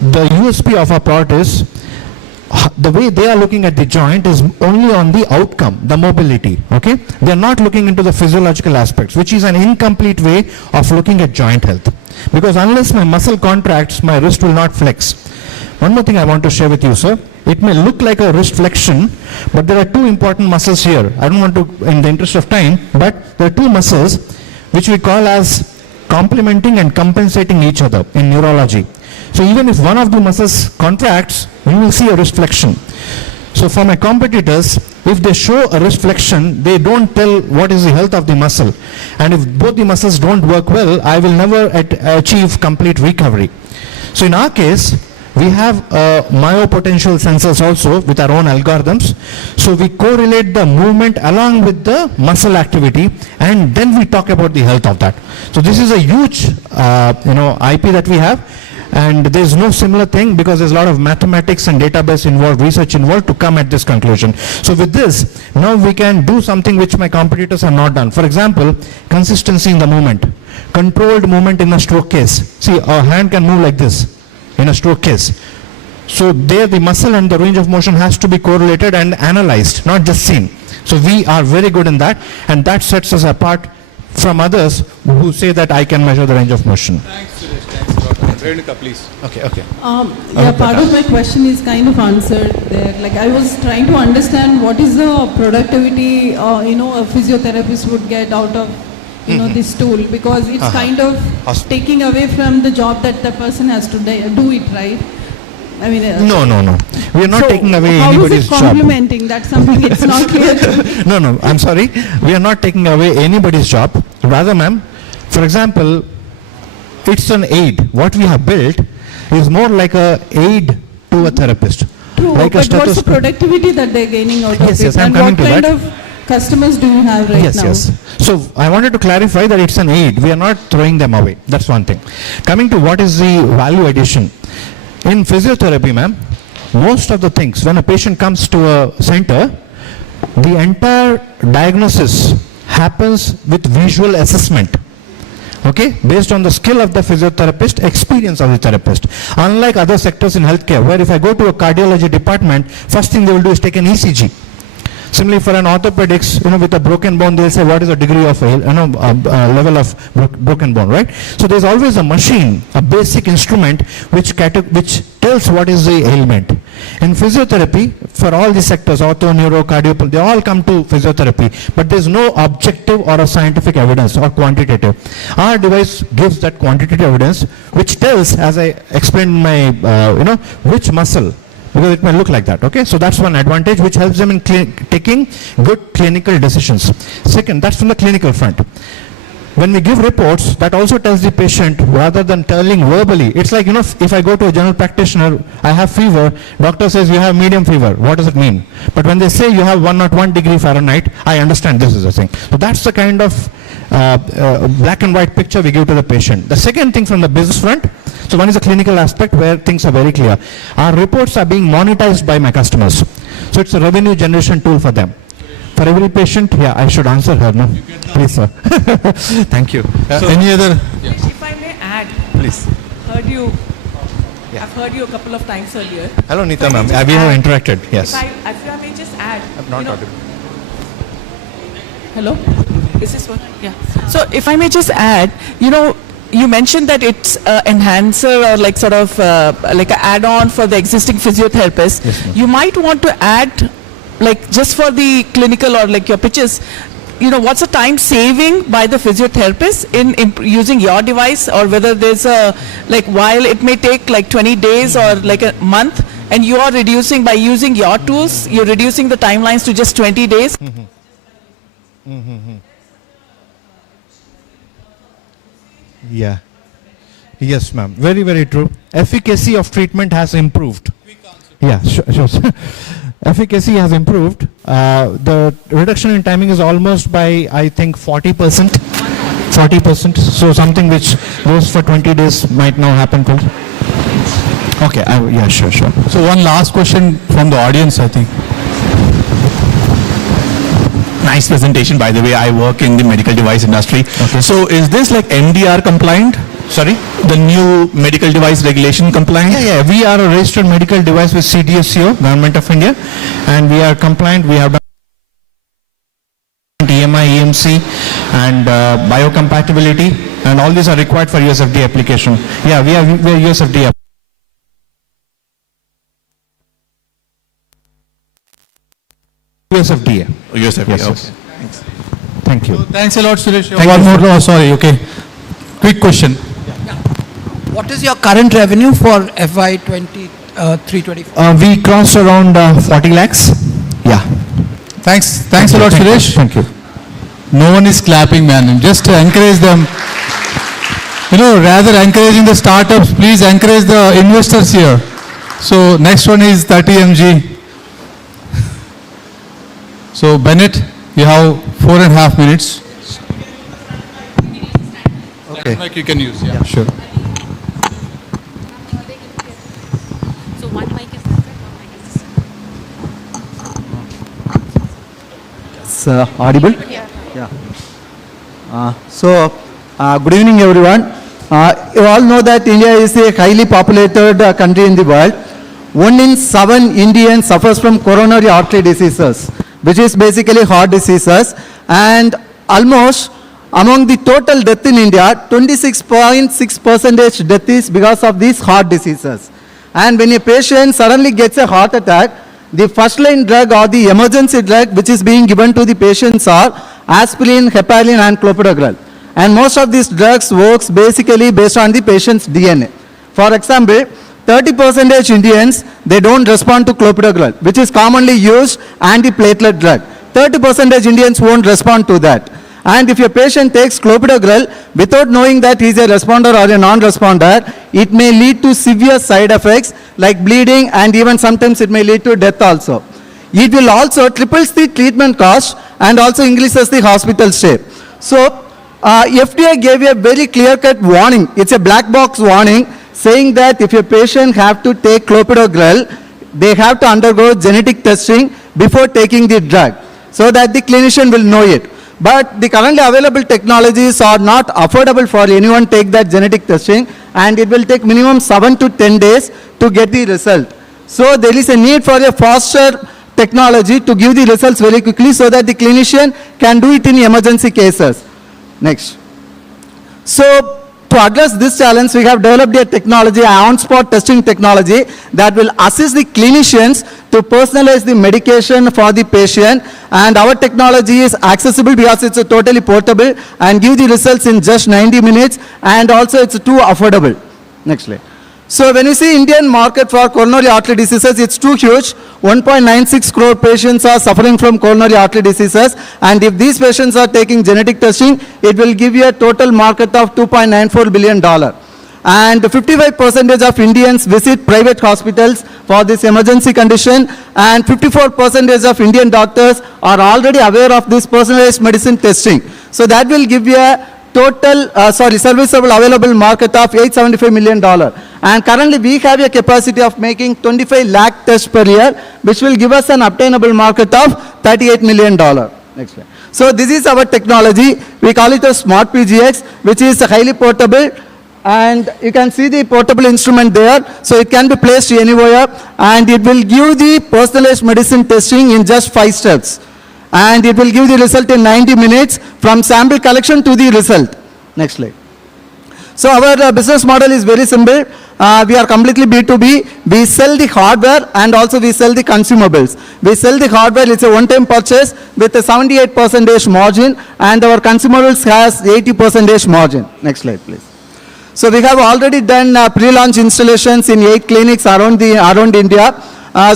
the USP of our product is the way they are looking at the joint is only on the outcome, the mobility. They are not looking into the physiological aspects, which is an incomplete way of looking at joint health. Because unless my muscle contracts, my wrist will not flex. One more thing I want to share with you, sir. It may look like a wrist flexion, but there are 2 important muscles here. I don't want to, in the interest of time, but there are 2 muscles which we call as complementing and compensating each other in neurology. So even if one of the muscles contracts, you will see a wrist flexion. So for my competitors, if they show a wrist flexion, they don't tell what is the health of the muscle. And if both the muscles don't work well, I will never achieve complete recovery. So in our case, we have myopotential sensors also with our own algorithms. So we correlate the movement along with the muscle activity, and then we talk about the health of that. So this is a huge IP that we have. And there's no similar thing because there's a lot of mathematics and database involved, research involved to come at this conclusion. So with this, now we can do something which my competitors have not done. For example, consistency in the movement, controlled movement in a stroke case. See, our hand can move like this in a stroke case. So there the muscle and the range of motion has to be correlated and analyzed, not just seen. So we are very good in that, and that sets us apart from others who say that I can measure the range of motion. Thanks, Suresh. Thanks a lot. Renuka, please. Okay. Part of my question is kind of answered there. Like I was trying to understand what is the productivity, a physiotherapist would get out of, this tool, because it's kind of taking away from the job that the person has to do it, right? I mean, No. We are not taking away anybody's job. How is it complementing? That's something it's not clear to. No, I'm sorry. We are not taking away anybody's job. Rather, ma'am, for example, it's an aid. What we have built is more like a aid to a therapist. True, like but what's the productivity that they're gaining out of it? Yes, I'm and coming what to kind that. of customers do you have right now? Yes. So I wanted to clarify that it's an aid. We are not throwing them away. That's one thing. Coming to what is the value addition. In physiotherapy, ma'am, most of the things, when a patient comes to a center, the entire diagnosis happens with visual assessment. Based on the skill of the physiotherapist, experience of the therapist. Unlike other sectors in healthcare, where if I go to a cardiology department, first thing they will do is take an ECG. Similarly, for an orthopedics, with a broken bone, they'll say what is the degree of level of broken bone, right? So there's always a machine, a basic instrument which tells what is the ailment. In physiotherapy, for all the sectors, ortho, neuro, cardio, they all come to physiotherapy, but there's no objective or a scientific evidence or quantitative. Our device gives that quantitative evidence, which tells, as I explained in my, which muscle. Because it may look like that, So that's one advantage which helps them in taking good clinical decisions. Second, that's from the clinical front. When we give reports, that also tells the patient rather than telling verbally. It's like, if I go to a general practitioner, I have fever, doctor says you have medium fever. What does it mean? But when they say you have 101 degree Fahrenheit, I understand this is the thing. So that's the kind of black and white picture we give to the patient. The second thing from the business front, so one is the clinical aspect where things are very clear. Our reports are being monetized by my customers. So it's a revenue generation tool for them. For every patient, yeah, I should answer her, no? Please, sir. Thank you. Any other? If I may add, Please. I've heard you a couple of times earlier. Hello, Neeta ma'am. We have interacted, yes. If I may just add. I'm not audible. Hello? Is this one? Yeah. So if I may just add, you mentioned that it's an enhancer or like sort of like an add-on for the existing physiotherapist. Yes, You might want to add, like just for the clinical or like your pitches, what's the time saving by the physiotherapist in using your device, or whether there's a, like while it may take like 20 days or like a month, and you are reducing by using your tools, you're reducing the timelines to just 20 days. Yeah. Yes, ma'am. Very, very true. Efficacy of treatment has improved. Yeah, sure. Efficacy has improved. The reduction in timing is almost by, I think, 40%. 40%. So something which goes for 20 days might now happen. Okay. Yeah, sure. So one last question from the audience, I think. Nice presentation, by the way. I work in the medical device industry. Okay. So is this like MDR compliant? Sorry? The new medical device regulation compliant? Yeah. We are a registered medical device with CDSCO, Government of India, and we are compliant. We have done EMI, EMC, and biocompatibility, and all these are required for USFDA application. Yeah, we are USFDA. USFDA. USFDA, Yes, okay. yes. Thank you. Thanks a lot, Suresh. Thank One you, more. sir. Oh, sorry. Okay. Quick question. What is your current revenue for FY 23-24? We crossed around 40 lakhs. Yeah. Thanks a lot, Suresh. Thank you. No one is clapping, man. Just to encourage them. Rather encouraging the startups, please encourage the investors here. So next one is 30 mg. So Bennett, you have 4.5 minutes. Okay. Like you can use. Yeah. Sure. So one mic is It's audible? Yeah. Good evening, everyone. You all know that India is a highly populated country in the world. 1 in 7 Indians suffers from coronary artery diseases, which is basically heart diseases, and almost among the total death in India, 26.6% death is because of these heart diseases. And when a patient suddenly gets a heart attack, the first line drug or the emergency drug which is being given to the patients are aspirin, heparin and clopidogrel. And most of these drugs works basically based on the patient's DNA. For example, 30% Indians, they don't respond to clopidogrel, which is commonly used antiplatelet drug. 30% Indians won't respond to that. And if your patient takes clopidogrel without knowing that he is a responder or a non-responder, it may lead to severe side effects like bleeding, and even sometimes it may lead to death also. It will also triples the treatment cost and also increases the hospital stay. So FDA gave a very clear-cut warning. It's a black box warning saying that if your patient have to take clopidogrel, they have to undergo genetic testing before taking the drug so that the clinician will know it. But the currently available technologies are not affordable for anyone to take that genetic testing, and it will take minimum 7 to 10 days to get the result. So there is a need for a faster technology to give the results very quickly so that the clinician can do it in emergency cases. Next. So to address this challenge, we have developed a technology, an on-spot testing technology that will assist the clinicians to personalize the medication for the patient, and our technology is accessible because it's totally portable and give the results in just 90 minutes, and also it's too affordable. Next slide. So when you see Indian market for coronary artery diseases, it's too huge. 1.96 crore patients are suffering from coronary artery diseases, and if these patients are taking genetic testing, it will give you a total market of $2.94 billion. And 55% of Indians visit private hospitals for this emergency condition, and 54% of Indian doctors are already aware of this personalized medicine testing. So that will give you a total, serviceable available market of $875 million. And currently we have a capacity of making 25 lakh tests per year, which will give us an obtainable market of $38 million. Next slide. So this is our technology. We call it a Smart PGX, which is highly portable. And you can see the portable instrument there. So it can be placed anywhere. And it will give the personalized medicine testing in just 5 steps. And it will give the result in 90 minutes from sample collection to the result. Next slide. So our business model is very simple. We are completely B2B. We sell the hardware and also we sell the consumables. We sell the hardware, it's a one-time purchase with a 78% margin, and our consumables has 80% margin. Next slide, please. So we have already done pre-launch installations in 8 clinics around India.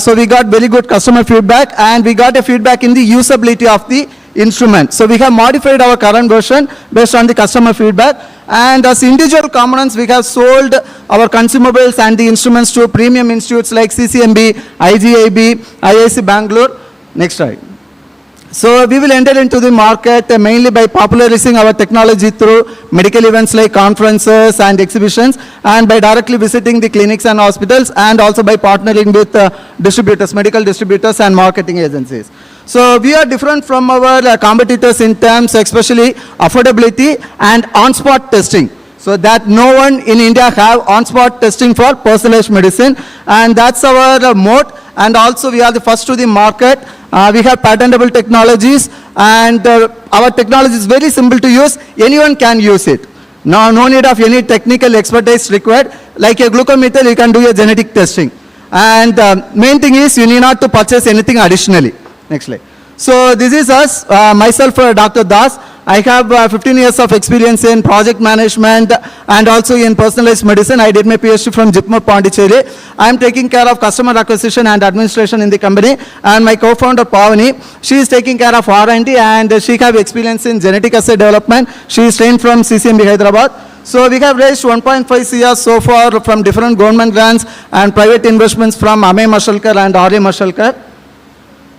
So we got very good customer feedback, and we got a feedback in the usability of the instrument. So we have modified our current version based on the customer feedback. And as individual components, we have sold our consumables and the instruments to premium institutes like CCMB, IGIB, IIC Bangalore. Next slide. So we will enter into the market mainly by popularizing our technology through medical events like conferences and exhibitions, and by directly visiting the clinics and hospitals, and also by partnering with distributors, medical distributors and marketing agencies. So we are different from our competitors in terms especially affordability and on-spot testing. So that no one in India have on-spot testing for personalized medicine, and that's our moat. And also we are the first to the market. We have patentable technologies, and our technology is very simple to use. Anyone can use it. No need of any technical expertise required. Like a glucometer, you can do a genetic testing. And main thing is you need not to purchase anything additionally. Next slide. So this is us, myself, Dr. Das. I have 15 years of experience in project management and also in personalized medicine. I did my PhD from JIPMER Pondicherry. I am taking care of customer acquisition and administration in the company. And my co-founder Pavani, she is taking care of R&D, and she have experience in genetic assay development. She is trained from CCMB Hyderabad. So we have raised 1.5 CR so far from different government grants and private investments from Amey Mashalkar and R.A. Mashalkar.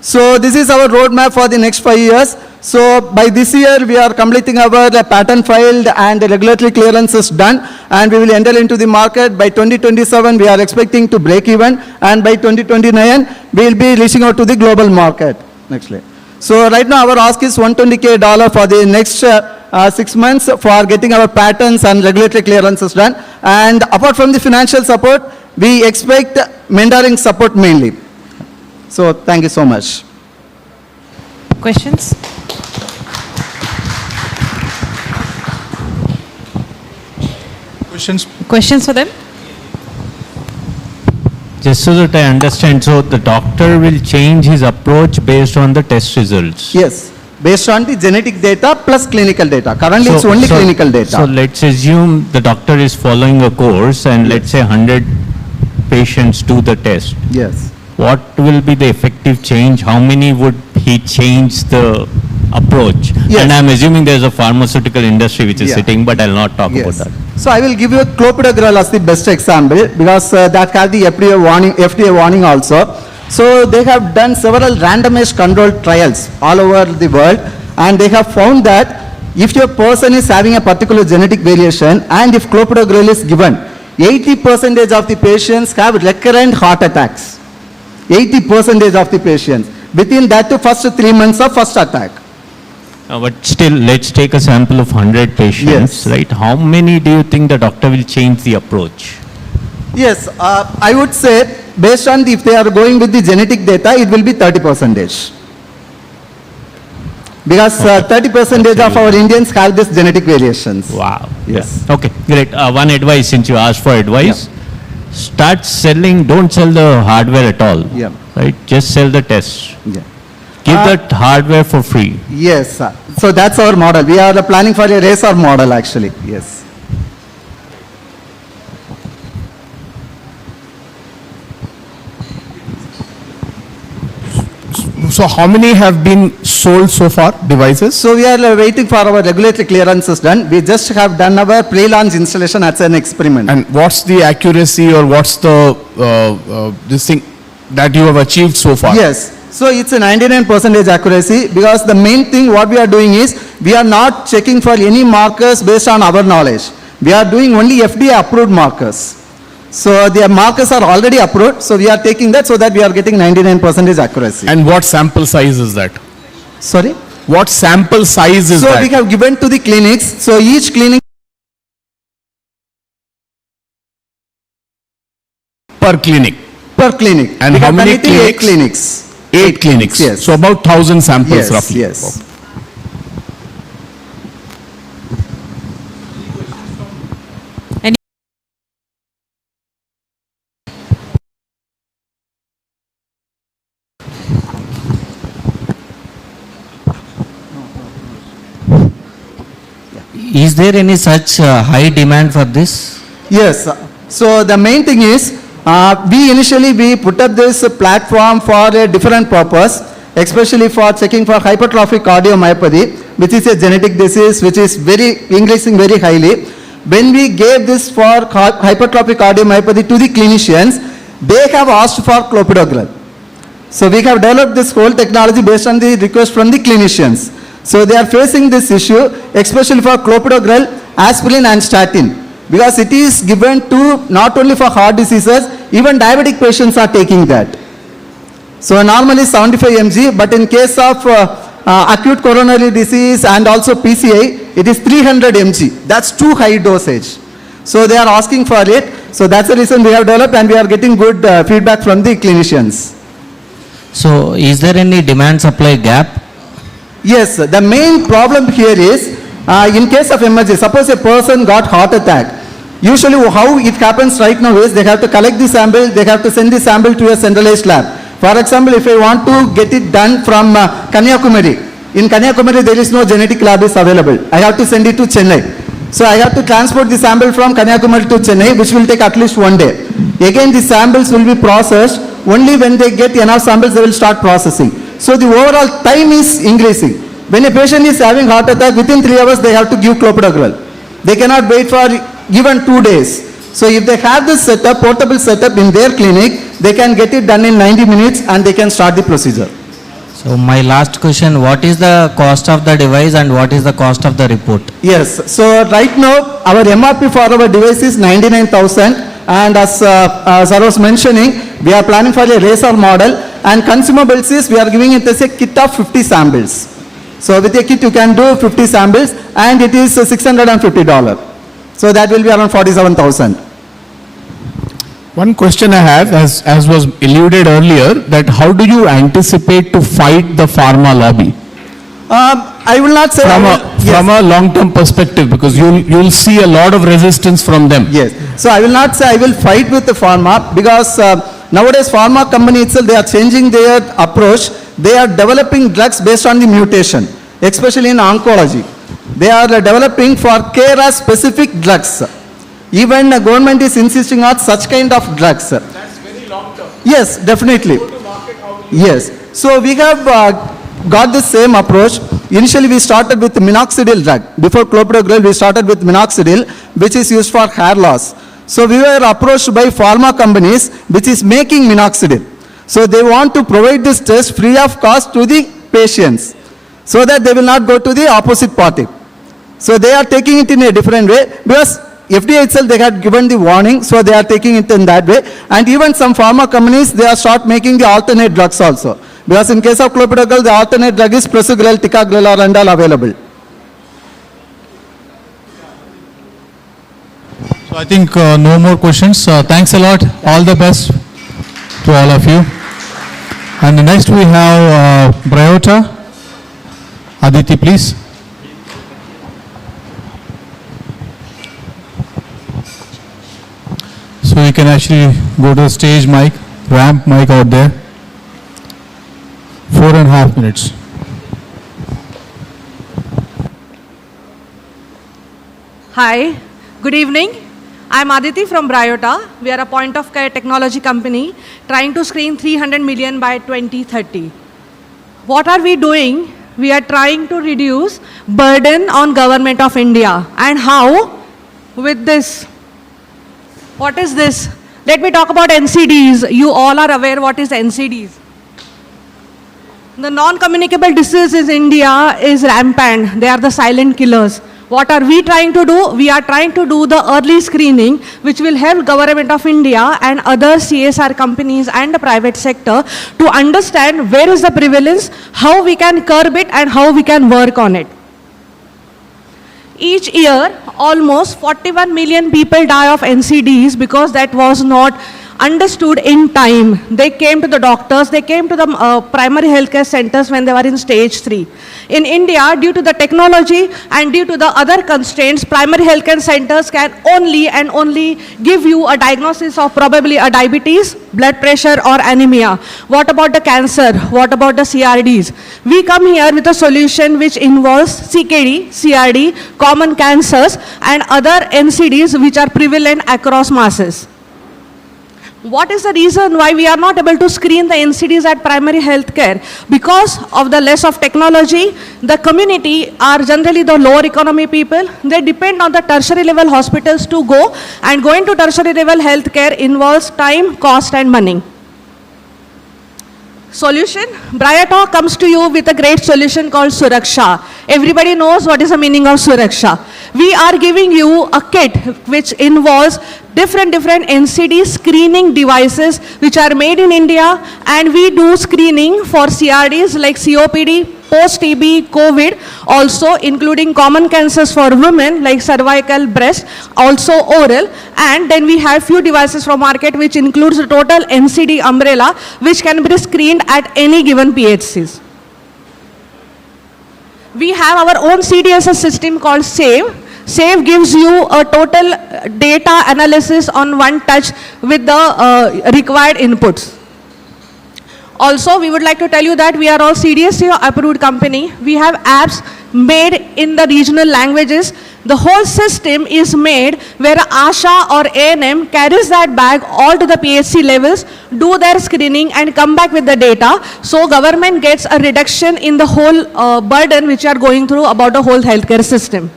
So this is our roadmap for the next 5 years. So by this year, we are completing our patent filed and the regulatory clearances done, and we will enter into the market. By 2027, we are expecting to break even, and by 2029, we will be reaching out to the global market. Next slide. So right now, our ask is $120K for the next 6 months for getting our patents and regulatory clearances done. And apart from the financial support, we expect mentoring support mainly. So thank you so much. Questions? Questions for them? Just so that I understand, so the doctor will change his approach based on the test results? Yes, based on the genetic data plus clinical data. Currently it's only clinical data. So let's assume the doctor is following a course, and let's say 100 patients do the test. Yes. What will be the effective change? How many would he change the approach? Yes. And I'm assuming there's a pharmaceutical industry which is sitting, but I'll not talk about that. So I will give you clopidogrel as the best example, because that has the FDA warning also. So they have done several randomized controlled trials all over the world, and they have found that if your person is having a particular genetic variation, and if clopidogrel is given, 80% of the patients have recurrent heart attacks. 80% of the patients. Within that, the first 3 months of first attack. But still, let's take a sample of 100 patients, right? How many do you think the doctor will change the approach? Yes, I would say, based on if they are going with the genetic data, it will be 30%. Because 30% of our Indians have this genetic variations. Wow. Yes. Yeah. Okay, great. One advice, since you asked for advice. Start selling, don't sell the hardware at all. Yeah. Right? Just sell the tests. Yeah. Give that hardware for free. Yes, sir. So that's our model. We are planning for a racer model actually. Yes. So how many have been sold so far, devices? So we are waiting for our regulatory clearances done. We just have done our pre-launch installation as an experiment. And what's the accuracy, or what's the this thing that you have achieved so far? Yes. So it's a 99% accuracy, because the main thing what we are doing is, we are not checking for any markers based on our knowledge. We are doing only FDA approved markers. So the markers are already approved, so we are taking that so that we are getting 99% accuracy. And what sample size is that? Sorry? What sample size is So that? we have given to the clinics, so each clinic Per clinic. per clinic. And We how have many done it in 8 clinics? clinics. 8 clinics. Yes. So about 1,000 samples Yes, roughly. yes. Is there any such high demand for this? Yes. So the main thing is, we put up this platform for a different purpose, especially for checking for hypertrophic cardiomyopathy, which is a genetic disease which is increasing very highly. When we gave this for hypertrophic cardiomyopathy to the clinicians, they have asked for clopidogrel. So we have developed this whole technology based on the request from the clinicians. So they are facing this issue, especially for clopidogrel, aspirin and statin, because it is given to not only for heart diseases, even diabetic patients are taking that. So normally 75 mg, but in case of acute coronary disease and also PCI, it is 300 mg. That's too high dosage. So they are asking for it. So that's the reason we have developed, and we are getting good feedback from the clinicians. So is there any demand supply gap? Yes, the main problem here is, in case of emergency, suppose a person got heart attack. Usually how it happens right now is, they have to collect the sample, they have to send the sample to a centralized lab. For example, if I want to get it done from Kanyakumari, in Kanyakumari there is no genetic lab is available. I have to send it to Chennai. So I have to transport the sample from Kanyakumari to Chennai, which will take at least 1 day. Again, the samples will be processed. Only when they get enough samples, they will start processing. So the overall time is increasing. When a patient is having heart attack, within 3 hours they have to give clopidogrel. They cannot wait for even 2 days. So if they have this setup, portable setup in their clinic, they can get it done in 90 minutes and they can start the procedure. So my last question, what is the cost of the device and what is the cost of the report? Yes, so right now our MRP for our device is 99,000, and as sir was mentioning, we are planning for a racer model, and consumables is we are giving it as a kit of 50 samples. So with a kit you can do 50 samples, and it is $650. So that will be around 47,000. One question I have, as was alluded earlier, that how do you anticipate to fight the pharma lobby? I will not say from a long-term perspective, because you'll see a lot of resistance from them. Yes. So I will not say I will fight with the pharma, because nowadays pharma company itself, they are changing their approach. They are developing drugs based on the mutation, especially in oncology. They are developing for KRAS specific drugs. Even the government is insisting on such kind of drugs. That's very long-term. Yes, definitely. Yes. So we have got the same approach. Initially we started with minoxidil drug. Before clopidogrel, we started with minoxidil, which is used for hair loss. So we were approached by pharma companies which is making minoxidil. So they want to provide this test free of cost to the patients, so that they will not go to the opposite party. So they are taking it in a different way, because FDA itself, they had given the warning, so they are taking it in that way. And even some pharma companies, they are start making the alternate drugs also. Because in case of clopidogrel, the alternate drug is prasugrel, ticagrelor and all available. So I think no more questions. Thanks a lot. All the best to all of you. And next we have Bryota. Aditi, please. So you can actually go to the stage mic, ramp mic out there. 4.5 minutes. Hi, good evening. I'm Aditi from Bryota. We are a point of care technology company trying to screen 300 million by 2030. What are we doing? We are trying to reduce burden on government of India. And how? With this. What is this? Let me talk about NCDs. You all are aware what is NCDs. The non-communicable disease in India is rampant. They are the silent killers. What are we trying to do? We are trying to do the early screening, which will help Government of India and other CSR companies and the private sector to understand where is the prevalence, how we can curb it, and how we can work on it. Each year, almost 41 million people die of NCDs because that was not understood in time. They came to the doctors, they came to the primary healthcare centers when they were in stage 3. In India, due to the technology and due to the other constraints, primary healthcare centers can only give you a diagnosis of probably a diabetes, blood pressure or anemia. What about the cancer? What about the CRDs? We come here with a solution which involves CKD, CRD, common cancers and other NCDs which are prevalent across masses. What is the reason why we are not able to screen the NCDs at primary health care? Because of the less of technology, the community are generally the lower economy people. They depend on the tertiary level hospitals to go, and going to tertiary level health care involves time, cost and money. Solution? Bryota comes to you with a great solution called Suraksha. Everybody knows what is the meaning of Suraksha. We are giving you a kit which involves different NCD screening devices which are made in India, and we do screening for CRDs like COPD, post-TB, COVID, also including common cancers for women like cervical, breast, also oral, and then we have few devices from market which includes the total NCD umbrella which can be screened at any given PHCs. We have our own CDSS system called SAVE. SAVE gives you a total data analysis on one touch with the required inputs. Also, we would like to tell you that we are all CDSC approved company. We have apps made in the regional languages. The whole system is made where ASHA or ANM carries that bag all to the PHC levels, do their screening and come back with the data. So government gets a reduction in the whole burden which you are going through about the whole healthcare system.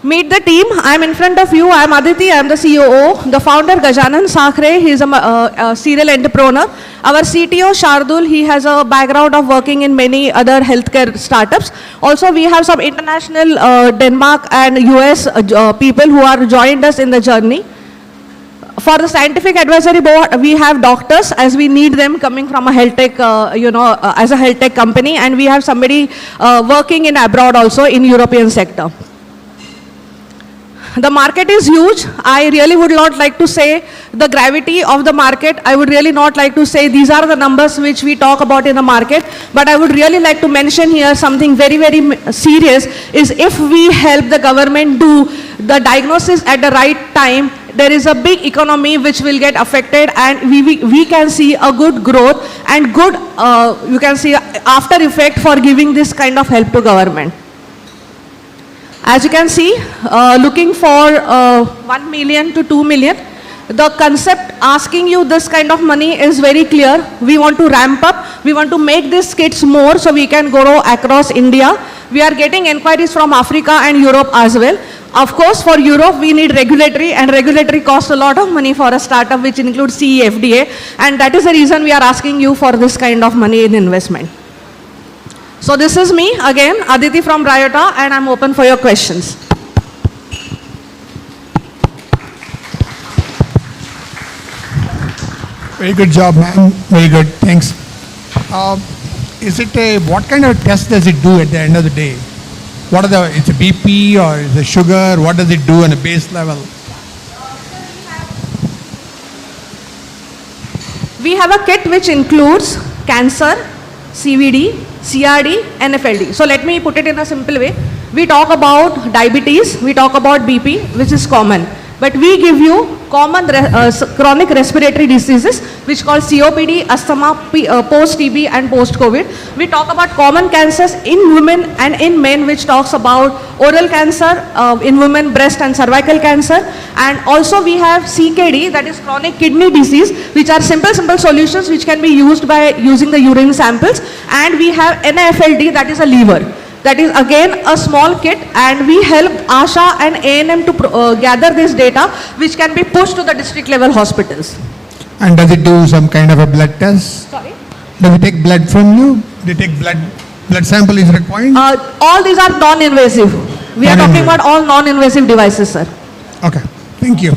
Meet the team. I am in front of you. I am Aditi. I am the COO. The founder Gajanan Sakhre, he is a serial entrepreneur. Our CTO Shardul, he has a background of working in many other healthcare startups. Also, we have some international Denmark and US people who are joined us in the journey. For the scientific advisory board, we have doctors as we need them coming from a health tech, as a health tech company, and we have somebody working in abroad also in European sector. The market is huge. I really would not like to say the gravity of the market. I would really not like to say these are the numbers which we talk about in the market. But I would really like to mention here something very, very serious is if we help the government do the diagnosis at the right time, there is a big economy which will get affected, and we can see a good growth and good, you can see after effect for giving this kind of help to government. As you can see, looking for 1 million to 2 million, the concept asking you this kind of money is very clear. We want to ramp up, we want to make these kits more so we can grow across India. We are getting inquiries from Africa and Europe as well. Of course, for Europe, we need regulatory, and regulatory costs a lot of money for a startup which includes CE, FDA, and that is the reason we are asking you for this kind of money in investment. So this is me again, Aditi from Bryota, and I'm open for your questions. Very good job, ma'am. Very good. Thanks. What kind of test does it do at the end of the day? What are it's a BP or is it sugar? What does it do on a base level? We have a kit which includes cancer, CVD, CRD, NFLD. So let me put it in a simple way. We talk about diabetes, we talk about BP, which is common. But we give you common chronic respiratory diseases which called COPD, asthma, post-TB and post-COVID. We talk about common cancers in women and in men, which talks about oral cancer, in women breast and cervical cancer. And also we have CKD, that is chronic kidney disease, which are simple solutions which can be used by using the urine samples. And we have NFLD, that is a liver. That is again a small kit, and we help ASHA and ANM to gather this data which can be pushed to the district level hospitals. And does it do some kind of a blood test? Sorry? Do we take blood from you? Do you take blood sample is required? All these are non-invasive. We are talking about all non-invasive devices, sir. Okay, thank you.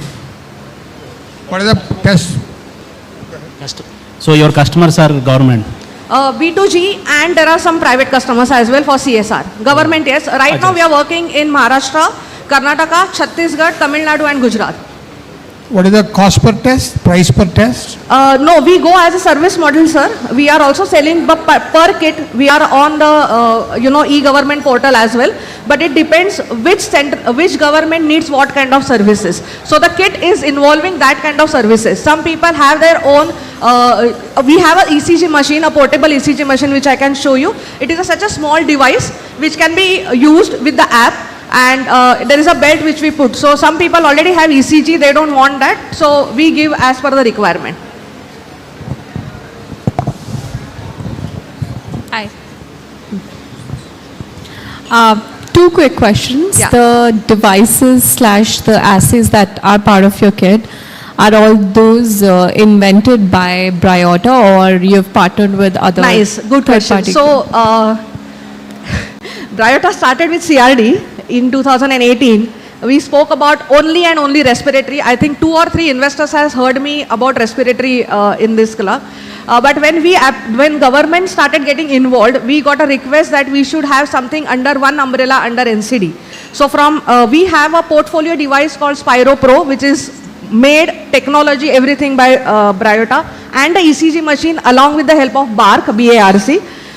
What is the test? So your customers are government? B2G, and there are some private customers as well for CSR. Government, yes. Right now we are working in Maharashtra, Karnataka, Chhattisgarh, Tamil Nadu and Gujarat. What is the cost per test, price per test? No, we go as a service model, sir. We are also selling per kit. We are on the e-government portal as well. But it depends which government needs what kind of services. So the kit is involving that kind of services. Some people have their own. We have an ECG machine, a portable ECG machine, which I can show you. It is such a small device which can be used with the app. And there is a belt which we put. So some people already have ECG, they don't want that. So we give as per the requirement. Hi. Two quick questions. Yeah. The devices / the assays that are part of your kit, are all those invented by Bryota, or you've partnered with other Nice, good question. So Bryota started with CRD in 2018. We spoke about only and only respiratory. I think 2 or 3 investors has heard me about respiratory in this club. But when government started getting involved, we got a request that we should have something under one umbrella under NCD. So we have a portfolio device called Spyro Pro, which is made technology everything by Bryota, and the ECG machine along with the help of BARC.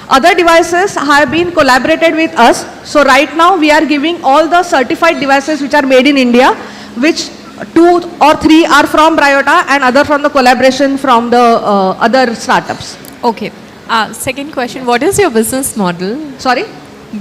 Other devices have been collaborated with us. So right now we are giving all the certified devices which are made in India, which 2 or 3 are from Bryota and other from the collaboration from the other startups. Okay. Second question, what is your business model? Sorry?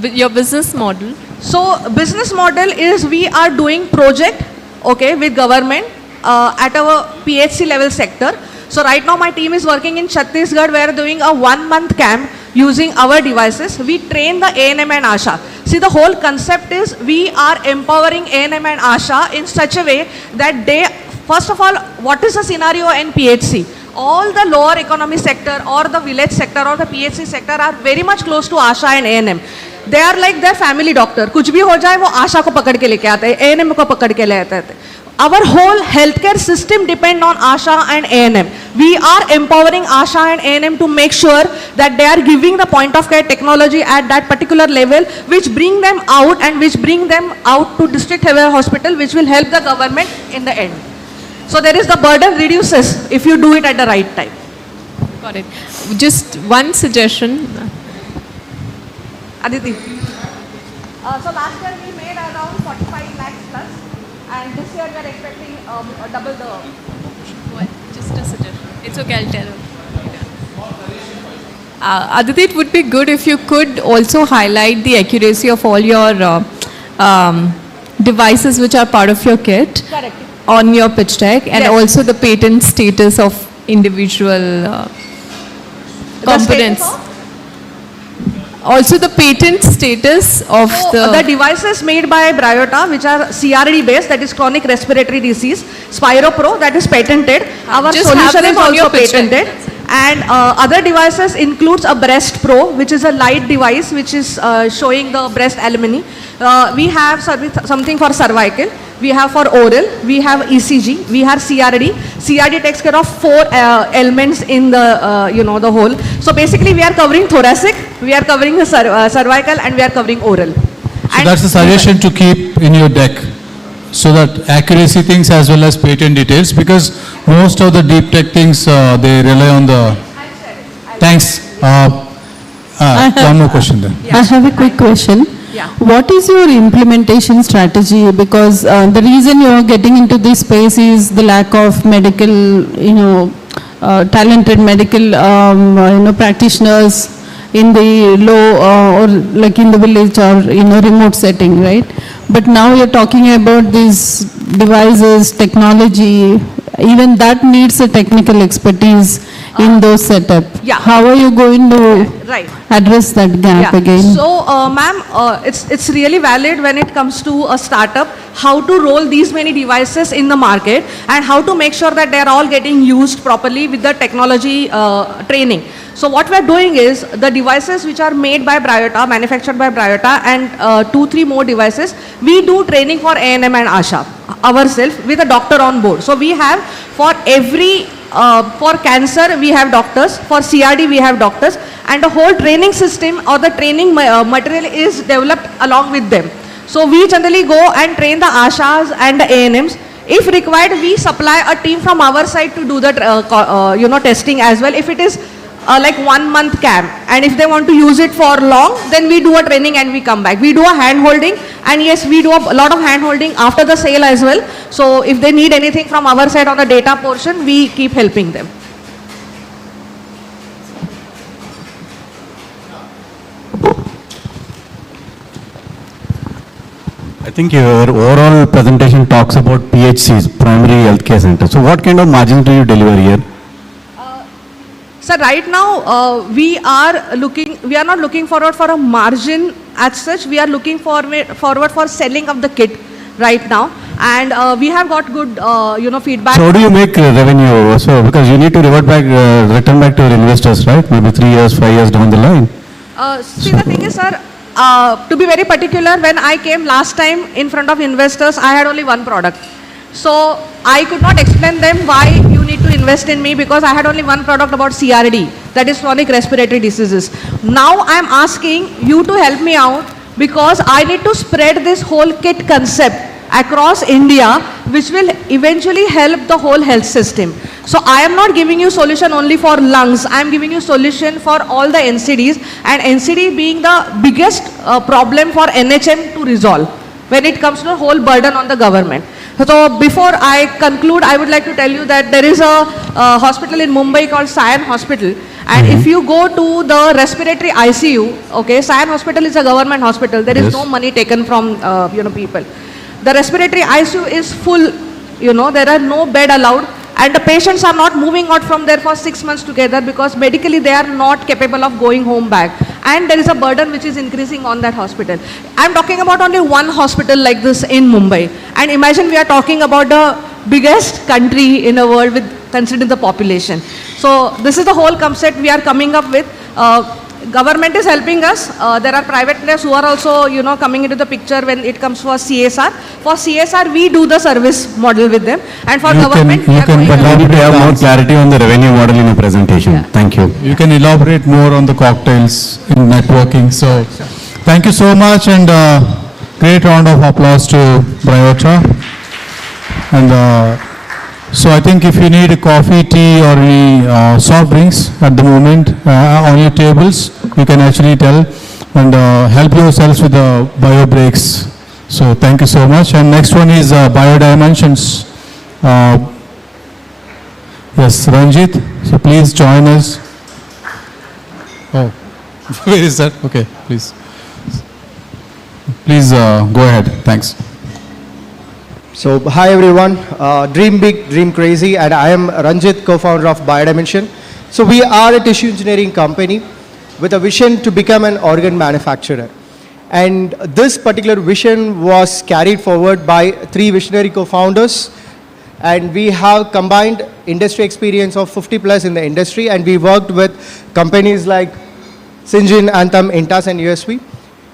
Your business model? So business model is we are doing project, okay, with government at our PHC level sector. So right now my team is working in Chhattisgarh. We are doing a 1-month camp using our devices. We train the ANM and ASHA. See, the whole concept is we are empowering ANM and ASHA in such a way that they, first of all, what is the scenario in PHC? All the lower economy sector or the village sector or the PHC sector are very much close to ASHA and ANM. They are like their family doctor. कुछ भी हो जाए वो आशा को पकड़ के लेके आते हैं, ANM को पकड़ के ले आते हैं. Our whole healthcare system depends on ASHA and ANM. We are empowering ASHA and ANM to make sure that they are giving the point of care technology at that particular level, which bring them out to district level hospital, which will help the government in the end. So there is the burden reduces if you do it at the right time. Got it. Just one suggestion. Aditi. So last year we made around 45 lakhs plus, and this year we are expecting double the. What? Just a suggestion. It's okay, I'll tell her. Aditi, it would be good if you could also highlight the accuracy of all your devices which are part of your kit. Correct. On your pitch deck, and Yes. also the patent status of individual components. Also the patent status of the devices made by Bryota, which are CRD based, that is chronic respiratory disease. Spyro Pro, that is patented. Our Just have solution them is on your also pitch deck. patented. And other devices includes a breast pro, which is a light device which is showing the breast alumni. We have something for cervical. We have for oral, we have ECG, we have CRD. CRD takes care of 4 elements in the, the whole. So basically we are covering thoracic, we are covering the cervical, and we are covering oral. So that's a suggestion to keep in your deck, so that accuracy things as well as patent details, because most of the deep tech things, they rely on the... Thanks. One more question then. I have a quick question. Yeah. What is your implementation strategy? Because the reason you are getting into this space is the lack of medical, talented medical, practitioners in the low or like in the village or remote setting, right? But now you're talking about these devices, technology, even that needs a technical expertise in those setup. Yeah. How are you going to address that gap again? So, ma'am, it's really valid when it comes to a startup, how to roll these many devices in the market and how to make sure that they're all getting used properly with the technology training. So what we are doing is the devices which are made by Bryota, manufactured by Bryota, and 2-3 more devices, we do training for A&M and ASHA ourselves with a doctor on board. So we have for every, for cancer we have doctors, for CRD we have doctors, and the whole training system or the training material is developed along with them. So we generally go and train the ASHAs and the A&Ms. If required, we supply a team from our side to do the testing as well. If it is like 1 month camp, and if they want to use it for long, then we do a training and we come back. We do a hand holding, and yes, we do a lot of hand holding after the sale as well. So if they need anything from our side on the data portion, we keep helping them. I think your overall presentation talks about PHCs, primary healthcare centers. So what kind of margins do you deliver here? So right now, we are not looking forward for a margin as such. We are looking forward for selling of the kit right now, and we have got good, feedback. So how do you make revenue? So because you need to return back to your investors, right? Maybe 3 years, 5 years down the line. See, the thing is, sir, to be very particular, when I came last time in front of investors, I had only one product. So I could not explain them why you need to invest in me, because I had only one product about CRD, that is chronic respiratory diseases. Now I am asking you to help me out, because I need to spread this whole kit concept across India, which will eventually help the whole health system. So I am not giving you solution only for lungs, I am giving you solution for all the NCDs, and NCD being the biggest problem for NHM to resolve when it comes to the whole burden on the government. So before I conclude, I would like to tell you that there is a hospital in Mumbai called Sion Hospital, and if you go to the respiratory ICU, okay, Sion Hospital is a government hospital, there is no money taken from people. The respiratory ICU is full, there are no bed allowed, and the patients are not moving out from there for 6 months together, because medically they are not capable of going home back, and there is a burden which is increasing on that hospital. I am talking about only one hospital like this in Mumbai, and imagine we are talking about the biggest country in the world with considering the population. So this is the whole concept we are coming up with. Government is helping us. There are private players who are also, coming into the picture when it comes for CSR. For CSR, we do the service model with them, and for government, you can probably have more clarity on the revenue model in your presentation. Yeah. Thank you. You can elaborate more on the cocktails in networking. So, thank you so much, and great round of applause to Bryota. And so I think if you need a coffee, tea, or any soft drinks at the moment on your tables, you can actually tell and help yourselves with the bio breaks. So thank you so much. And next one is Biodimensions. Yes, Ranjit. So please join us. Oh, where is that? Okay, please. Please go ahead. Thanks. So, hi everyone, Dream Big, Dream Crazy, and I am Ranjit, co-founder of Biodimension. So, we are a tissue engineering company with a vision to become an organ manufacturer. And this particular vision was carried forward by 3 visionary co-founders, and we have combined industry experience of 50 plus in the industry, and we worked with companies like Syngene, Anthem, Intas, and USV.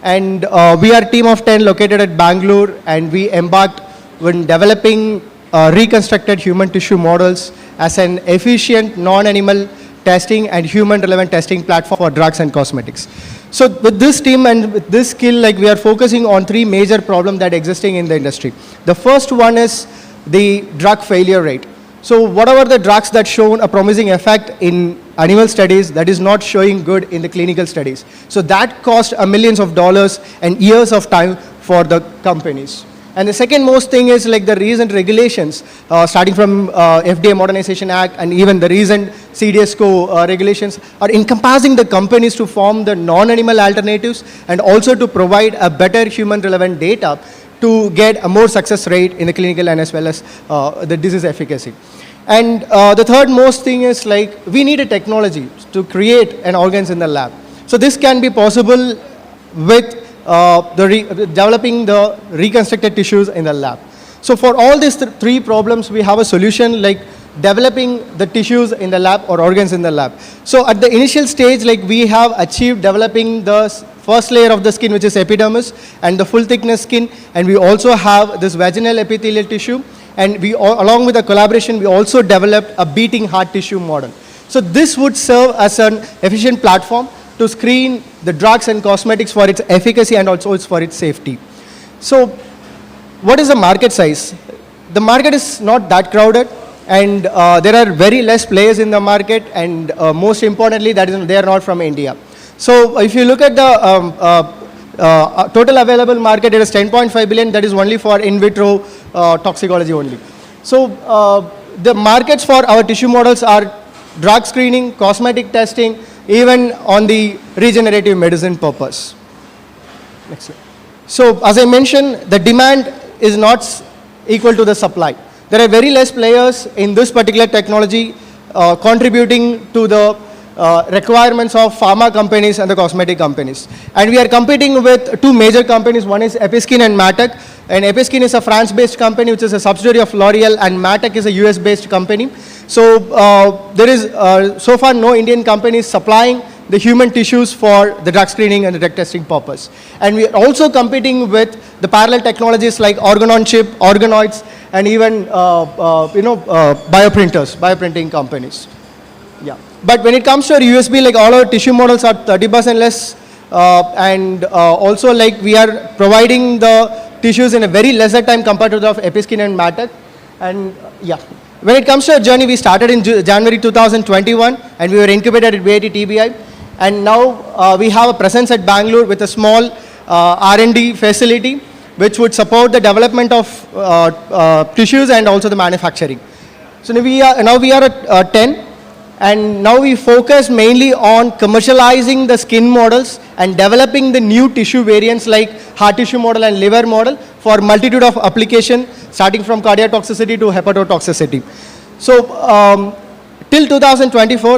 And we are a team of 10 located at Bangalore, and we embarked when developing reconstructed human tissue models as an efficient non-animal testing and human relevant testing platform for drugs and cosmetics. So with this team and with this skill, we are focusing on 3 major problems that are existing in the industry. The first one is the drug failure rate. So whatever the drugs that shown a promising effect in animal studies, that is not showing good in the clinical studies. So that cost millions of dollars and years of time for the companies. And the second most thing is the recent regulations, starting from FDA Modernization Act and even the recent CDSCO regulations are encompassing the companies to form the non-animal alternatives and also to provide a better human relevant data to get a more success rate in the clinical and as well as the disease efficacy. And the third most thing is we need a technology to create organs in the lab. So this can be possible with developing the reconstructed tissues in the lab. So for all these 3 problems, we have a solution developing the tissues in the lab or organs in the lab. So at the initial stage, like we have achieved developing the first layer of the skin, which is epidermis, and the full thickness skin, and we also have this vaginal epithelial tissue, and we, along with the collaboration, we also developed a beating heart tissue model. So this would serve as an efficient platform to screen the drugs and cosmetics for its efficacy and also for its safety. So what is the market size? The market is not that crowded, and there are very less players in the market, and most importantly, that is, they are not from India. So if you look at the total available market, it is 10.5 billion, that is only for in vitro toxicology only. So the markets for our tissue models are drug screening, cosmetic testing, even on the regenerative medicine purpose. Next slide. So as I mentioned, the demand is not equal to the supply. There are very less players in this particular technology contributing to the requirements of pharma companies and the cosmetic companies. And we are competing with two major companies. One is Episkin and Matec. And Episkin is a France-based company, which is a subsidiary of L'Oreal, and Matec is a US-based company. So there is so far no Indian companies supplying the human tissues for the drug screening and the drug testing purpose. And we are also competing with the parallel technologies like organ-on-chip, organoids, and even bioprinting companies. Yeah. But when it comes to our USB, like all our tissue models are 30% less, and also like we are providing the tissues in a very lesser time compared to the of Episkin and Matec. And yeah. When it comes to our journey, we started in January 2021, and we were incubated at VIT TBI. And now we have a presence at Bangalore with a small R&D facility, which would support the development of tissues and also the manufacturing. So now we are at 10, and now we focus mainly on commercializing the skin models and developing the new tissue variants like heart tissue model and liver model for multitude of application, starting from cardiac toxicity to hepatotoxicity. So till 2024,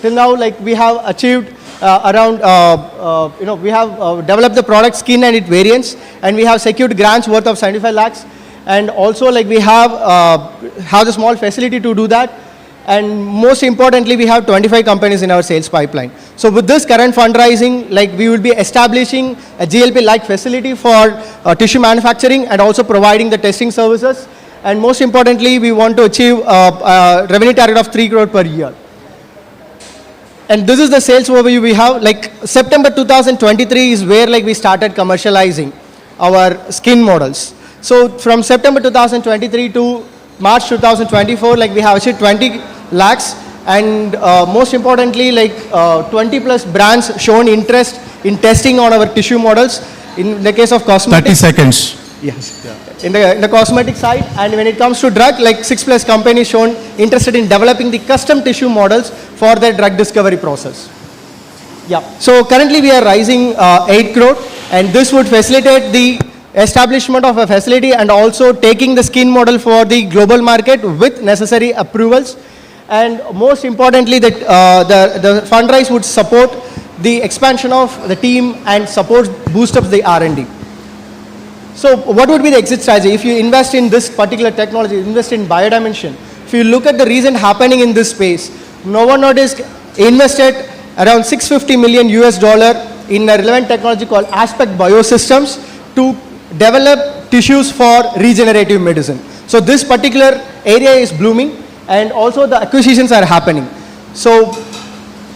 till now, we have achieved around, we have developed the product skin and its variants, and we have secured grants worth of 75 lakhs. And also, we have a small facility to do that. And most importantly, we have 25 companies in our sales pipeline. So with this current fundraising, we will be establishing a GLP-like facility for tissue manufacturing and also providing the testing services. And most importantly, we want to achieve a revenue target of 3 crore per year. And this is the sales overview we have. September 2023 is where we started commercializing our skin models. So from September 2023 to March 2024, we have achieved 20 lakhs, and most importantly, 20 plus brands shown interest in testing on our tissue models. In the case of cosmetics, 30 seconds. Yes. Yeah. In the cosmetic side, and when it comes to drug, 6 plus companies shown interested in developing the custom tissue models for their drug discovery process. Yeah. So currently we are raising 8 crore, and this would facilitate the establishment of a facility and also taking the skin model for the global market with necessary approvals. And most importantly, that the fundraise would support the expansion of the team and boost up the R&D. So what would be the exit strategy? If you invest in this particular technology, invest in Biodimension, if you look at the recent happening in this space, Novo Nordisk invested around $650 million in a relevant technology called Aspect Biosystems to develop tissues for regenerative medicine. So this particular area is blooming, and also the acquisitions are happening. So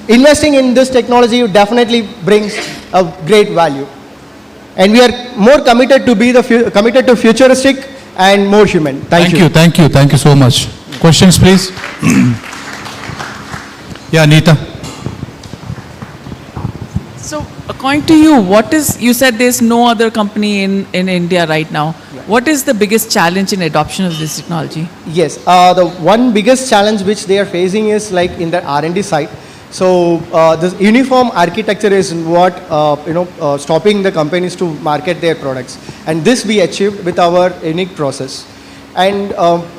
investing in this technology definitely brings a great value. And we are more committed to be committed to futuristic and more human. Thank you. Thank you so much. Questions, please. Yeah, Neeta. So according to you, you said there's no other company in India right now. Yeah. What is the biggest challenge in adoption of this technology? Yes, the one biggest challenge which they are facing is in the R&D side. So this uniform architecture is what stopping the companies to market their products, and this we achieved with our unique process. And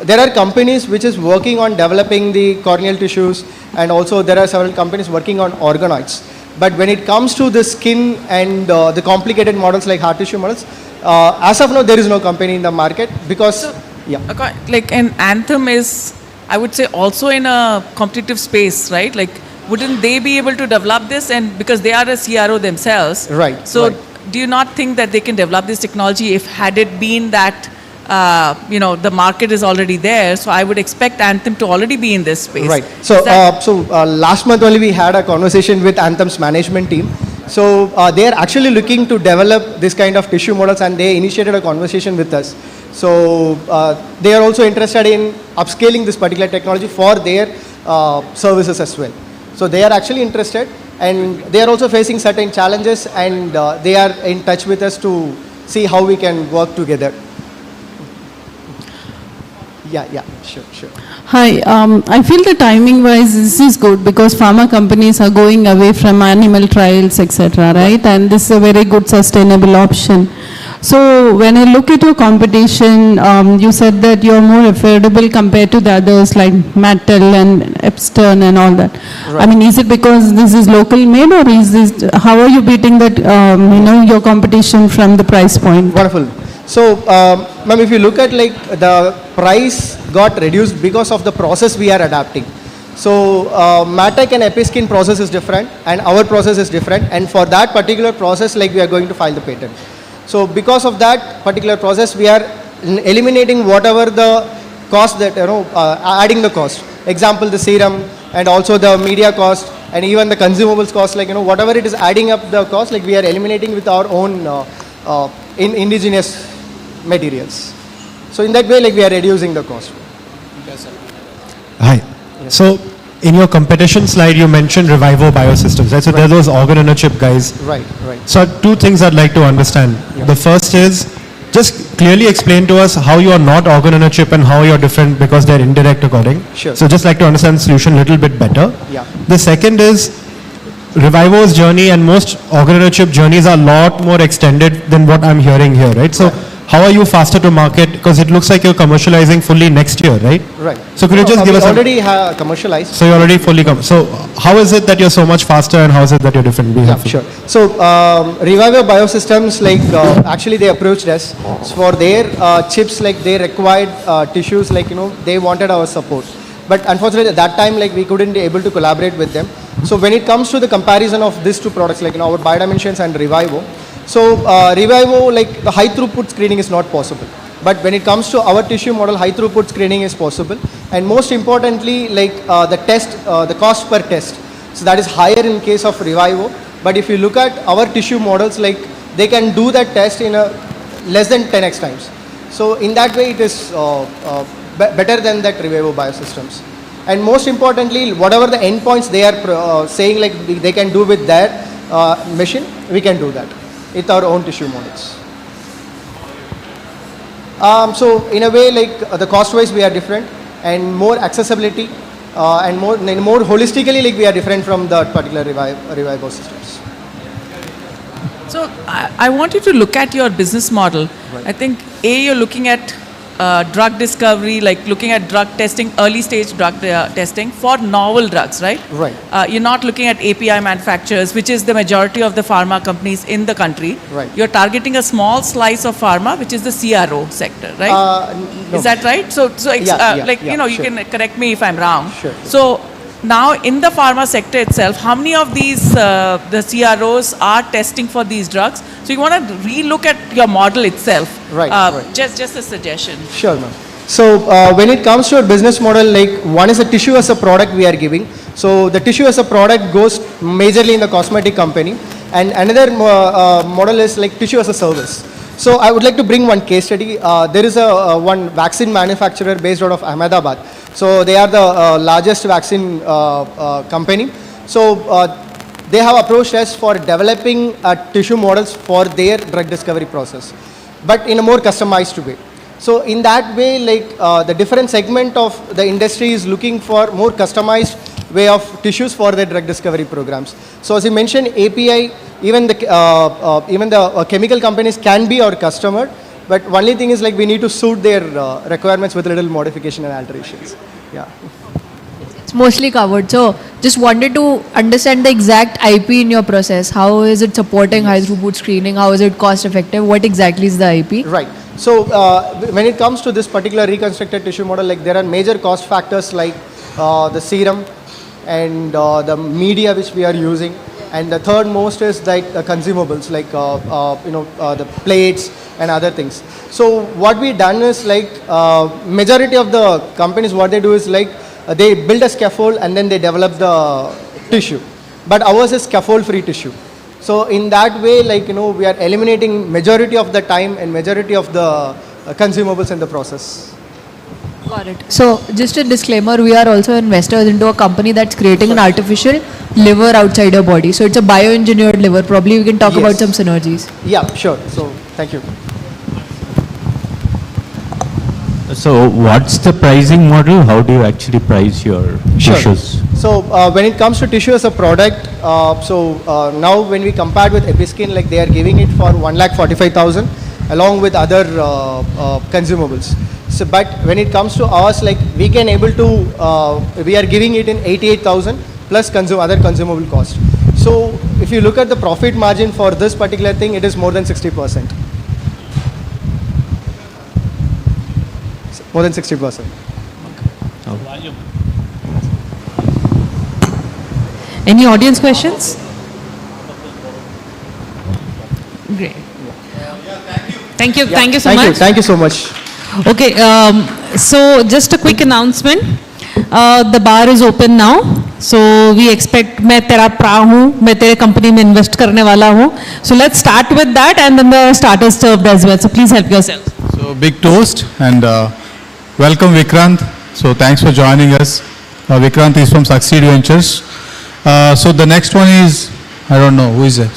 there are companies which is working on developing the corneal tissues, and also there are several companies working on organoids. But when it comes to the skin and the complicated models like heart tissue models, as of now there is no company in the market because an Anthem is I would say also in a competitive space, right? Like, wouldn't they be able to develop this? And because they are a CRO themselves. Right. So right. do you not think that they can develop this technology if had it been that, the market is already there? So I would expect Anthem to already be in this space. Right. So, last month only we had a conversation with Anthem's management team. So they are actually looking to develop this kind of tissue models, and they initiated a conversation with us. So they are also interested in upscaling this particular technology for their services as well. So they are actually interested, and they are also facing certain challenges, and they are in touch with us to see how we can work together. Yeah, sure. Hi, I feel the timing wise this is good because pharma companies are going away from animal trials, etc., right? And this is a very good sustainable option. So when I look at your competition, you said that you're more affordable compared to the others like Mattel and Epstein and all that. Right. I mean, is it because this is local made, or is this, how are you beating that, your competition from the price point? Wonderful. So, ma'am, if you look at like the price got reduced because of the process we are adapting. So, Matec and Episkin process is different, and our process is different, and for that particular process, like we are going to file the patent. So, because of that particular process, we are eliminating whatever the cost that, adding the cost. Example, the serum, and also the media cost, and even the consumables cost, like, whatever it is adding up the cost, like we are eliminating with our own indigenous materials. So in that way, like we are reducing the cost. Hi. Yes. So in your competition slide, you mentioned Revivo Biosystems, right? So they're those organ on a chip guys. Right. So two things I'd like to understand. Yeah. The first is, just clearly explain to us how you are not organ on a chip and how you're different because they're indirect according. Sure. So just like to understand the solution a little bit better. Yeah. The second is, Revivo's journey and most organ on a chip journeys are a lot more extended than what I'm hearing here, right? So how are you faster to market? Because it looks like you're commercializing fully next year, right? Right. So could you just give us already commercialized. So you're already fully so how is it that you're so much faster, and how is it that you're different? Sure. So Revivo Biosystems, like actually they approached us for their chips, like they required tissues, like they wanted our support. But unfortunately at that time, like we couldn't be able to collaborate with them. So when it comes to the comparison of these two products, like our Biodimensions and Revivo, so Revivo, like the high throughput screening is not possible. But when it comes to our tissue model, high throughput screening is possible. And most importantly, like the cost per test. So that is higher in case of Revivo. But if you look at our tissue models, like they can do that test in a less than 10x times. So in that way, it is better than that Revivo Biosystems. And most importantly, whatever the endpoints they are saying, like they can do with their machine, we can do that with our own tissue models. So in a way, like the cost-wise, we are different, and more accessibility, and more holistically, like we are different from the particular Revivo systems. So I want you to look at your business model. Right. I think you're looking at drug discovery, like looking at drug testing, early stage drug testing for novel drugs, right? Right. You're not looking at API manufacturers, which is the majority of the pharma companies in the country. Right. You're targeting a small slice of pharma, which is the CRO sector, right? No. Is that right? So you can correct me if I'm wrong. Sure. So now in the pharma sector itself, how many of these the CROs are testing for these drugs? So you want to relook at your model itself. Right. Just a suggestion. Sure, ma'am. So when it comes to a business model, like one is a tissue as a product we are giving. So the tissue as a product goes majorly in the cosmetic company, and another model is like tissue as a service. So I would like to bring one case study. There is one vaccine manufacturer based out of Ahmedabad. So they are the largest vaccine company. So they have approached us for developing tissue models for their drug discovery process, but in a more customized way. So in that way, like the different segment of the industry is looking for more customized way of tissues for their drug discovery programs. So as you mentioned, API, even the chemical companies can be our customer, but only thing is like we need to suit their requirements with a little modification and alterations. Yeah. It's mostly covered. So just wanted to understand the exact IP in your process. How is it supporting high throughput screening? How is it cost effective? What exactly is the IP? Right. So when it comes to this particular reconstructed tissue model, like there are major cost factors like the serum and the media which we are using, and the third most is like consumables like the plates and other things. So what we done is like majority of the companies, what they do is like they build a scaffold and then they develop the tissue, but ours is scaffold free tissue. So in that way, like we are eliminating majority of the time and majority of the consumables in the process. Got it. So just a disclaimer, we are also investors into a company that's creating an artificial liver outside your body. So it's a bioengineered liver. Probably we can talk about some synergies. Yeah, sure. So thank you. So what's the pricing model? How do you actually price your tissues? So when it comes to tissue as a product, now when we compared with Episkin, like they are giving it for 1,45,000 along with other consumables. So, but when it comes to ours, like we can able to, we are giving it in 88,000 plus other consumable cost. So if you look at the profit margin for this particular thing, it is more than 60%. More than 60%. Any audience questions? Great. Thank you. Thank you so much. Thank you so much. Okay, so just a quick announcement. The bar is open now. So we expect मैं तेरा प्रा हूँ, मैं तेरे company में invest करने वाला हूँ. So let's start with that and then the starters served as well. So please help yourself. So big toast and welcome Vikrant. So thanks for joining us. Vikrant is from Succeed Ventures. So the next one is, I don't know, who is it?